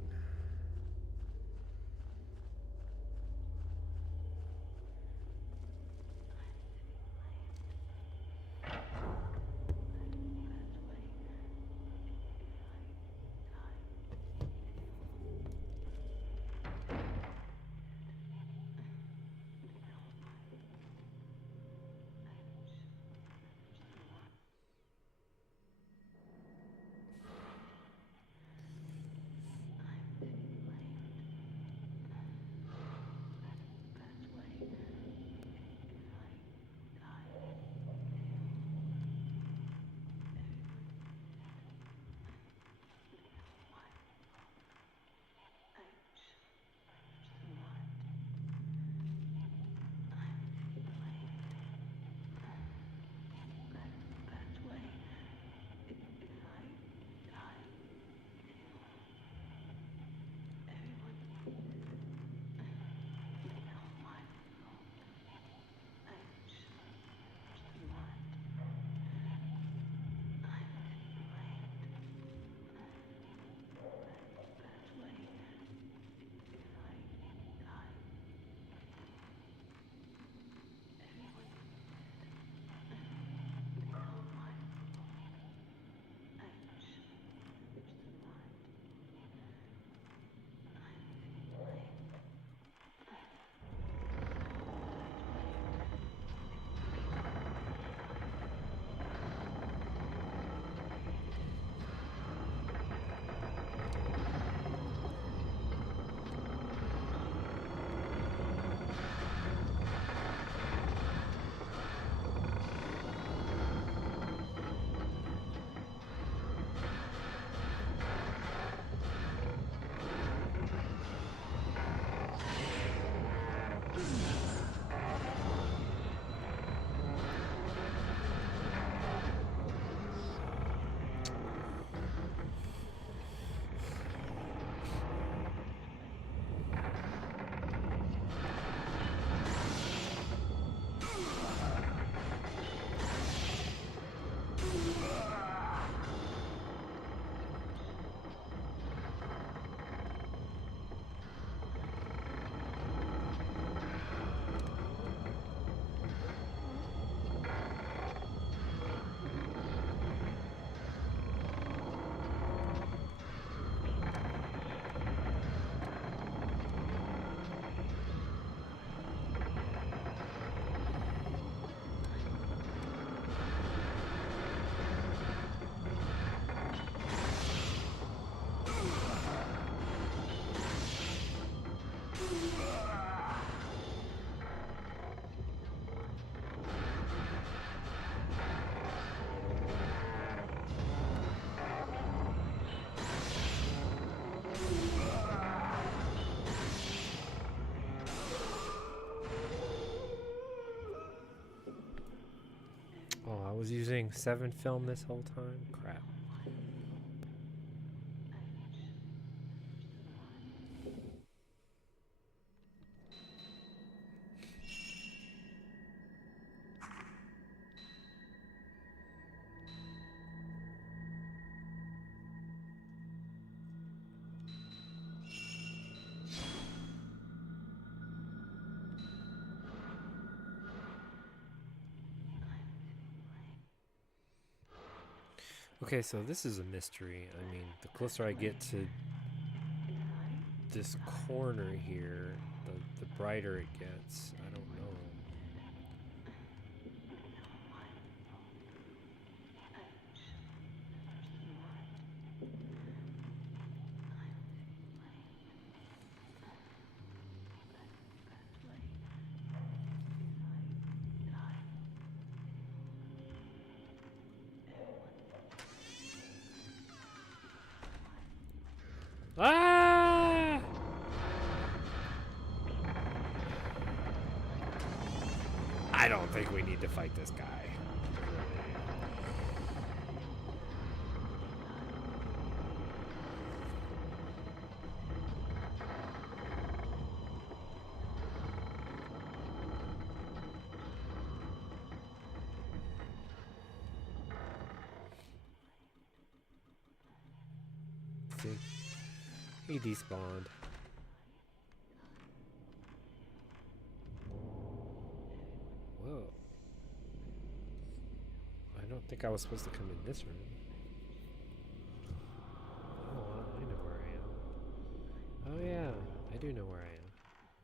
Oh, I was using 7 film this whole time? Crap. Okay, so this is a mystery. I mean, the closer I get to this corner here, the brighter it gets. I don't know. Ah! I don't think we need to fight this guy. See? He despawned. Whoa. I don't think I was supposed to come in this room. Oh, I know where I am. Oh yeah, I do know where I am.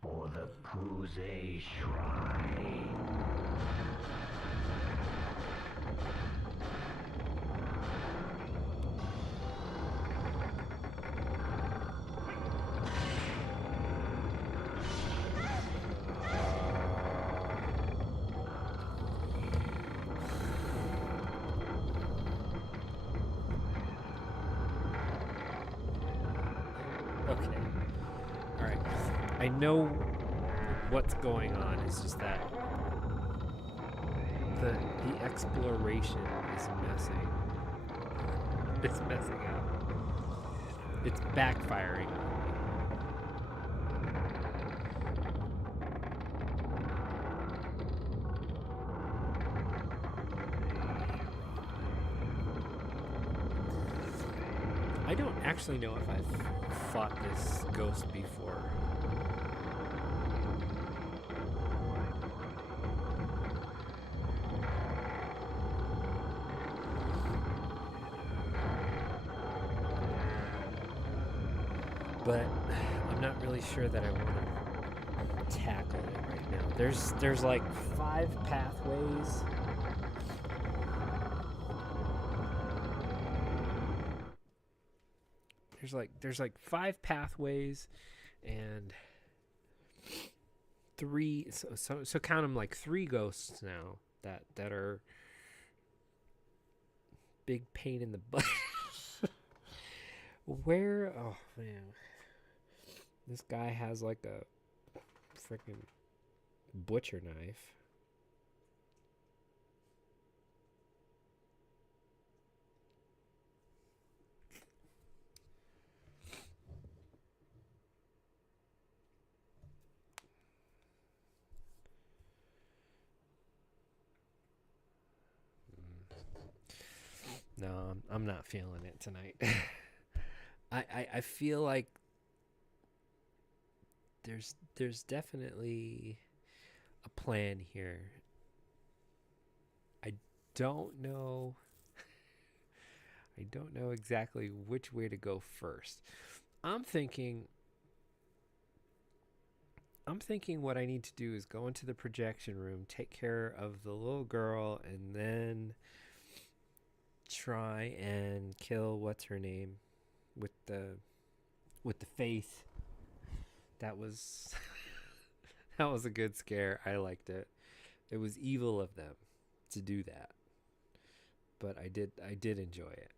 For the Kuze Shrine. Okay. Alright. I know what's going on. It's just that the exploration is messing. It's messing up. It's backfiring on me. I don't actually know if I've fought this ghost before. But I'm not really sure that I want to tackle it right now. There's like 5 pathways. There's like 5 pathways and 3 so count them like 3 ghosts now that are big pain in the butt. Where, oh man, this guy has like a freaking butcher knife. No, I'm not feeling it tonight. I feel like there's definitely a plan here. I don't know exactly which way to go first. I'm thinking what I need to do is go into the projection room, take care of the little girl, and then try and kill what's her name with the faith. That was that was a good scare. I liked it. It was evil of them to do that, but I did enjoy it.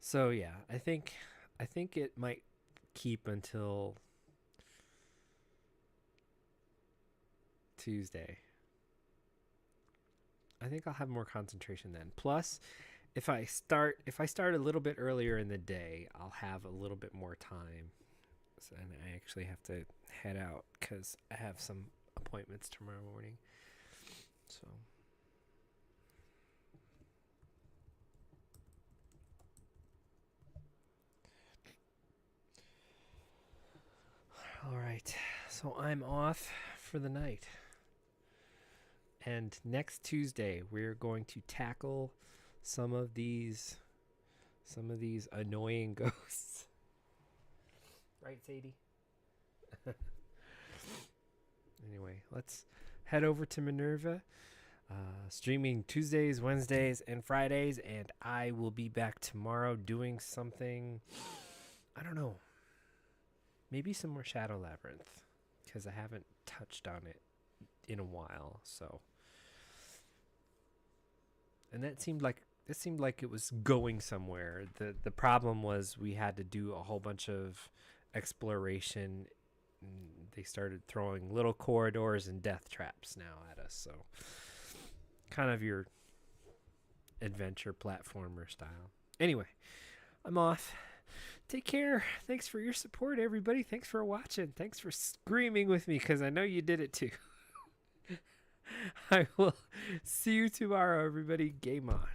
So yeah, I think it might keep until Tuesday. I think I'll have more concentration then. Plus, if I start a little bit earlier in the day, I'll have a little bit more time. So, and I actually have to head out cuz I have some appointments tomorrow morning. So all right. So I'm off for the night. And next Tuesday, we're going to tackle some of these annoying ghosts. Right, Sadie? Anyway, let's head over to Minerva. Streaming Tuesdays, Wednesdays, and Fridays. And I will be back tomorrow doing something I don't know. Maybe some more Shadow Labyrinth, because I haven't touched on it in a while. So, and it seemed like it was going somewhere. The problem was we had to do a whole bunch of exploration. They started throwing little corridors and death traps now at us. So, kind of your adventure platformer style. Anyway, I'm off. Take care. Thanks for your support, everybody. Thanks for watching. Thanks for screaming with me, because I know you did it too. I will see you tomorrow, everybody. Game on.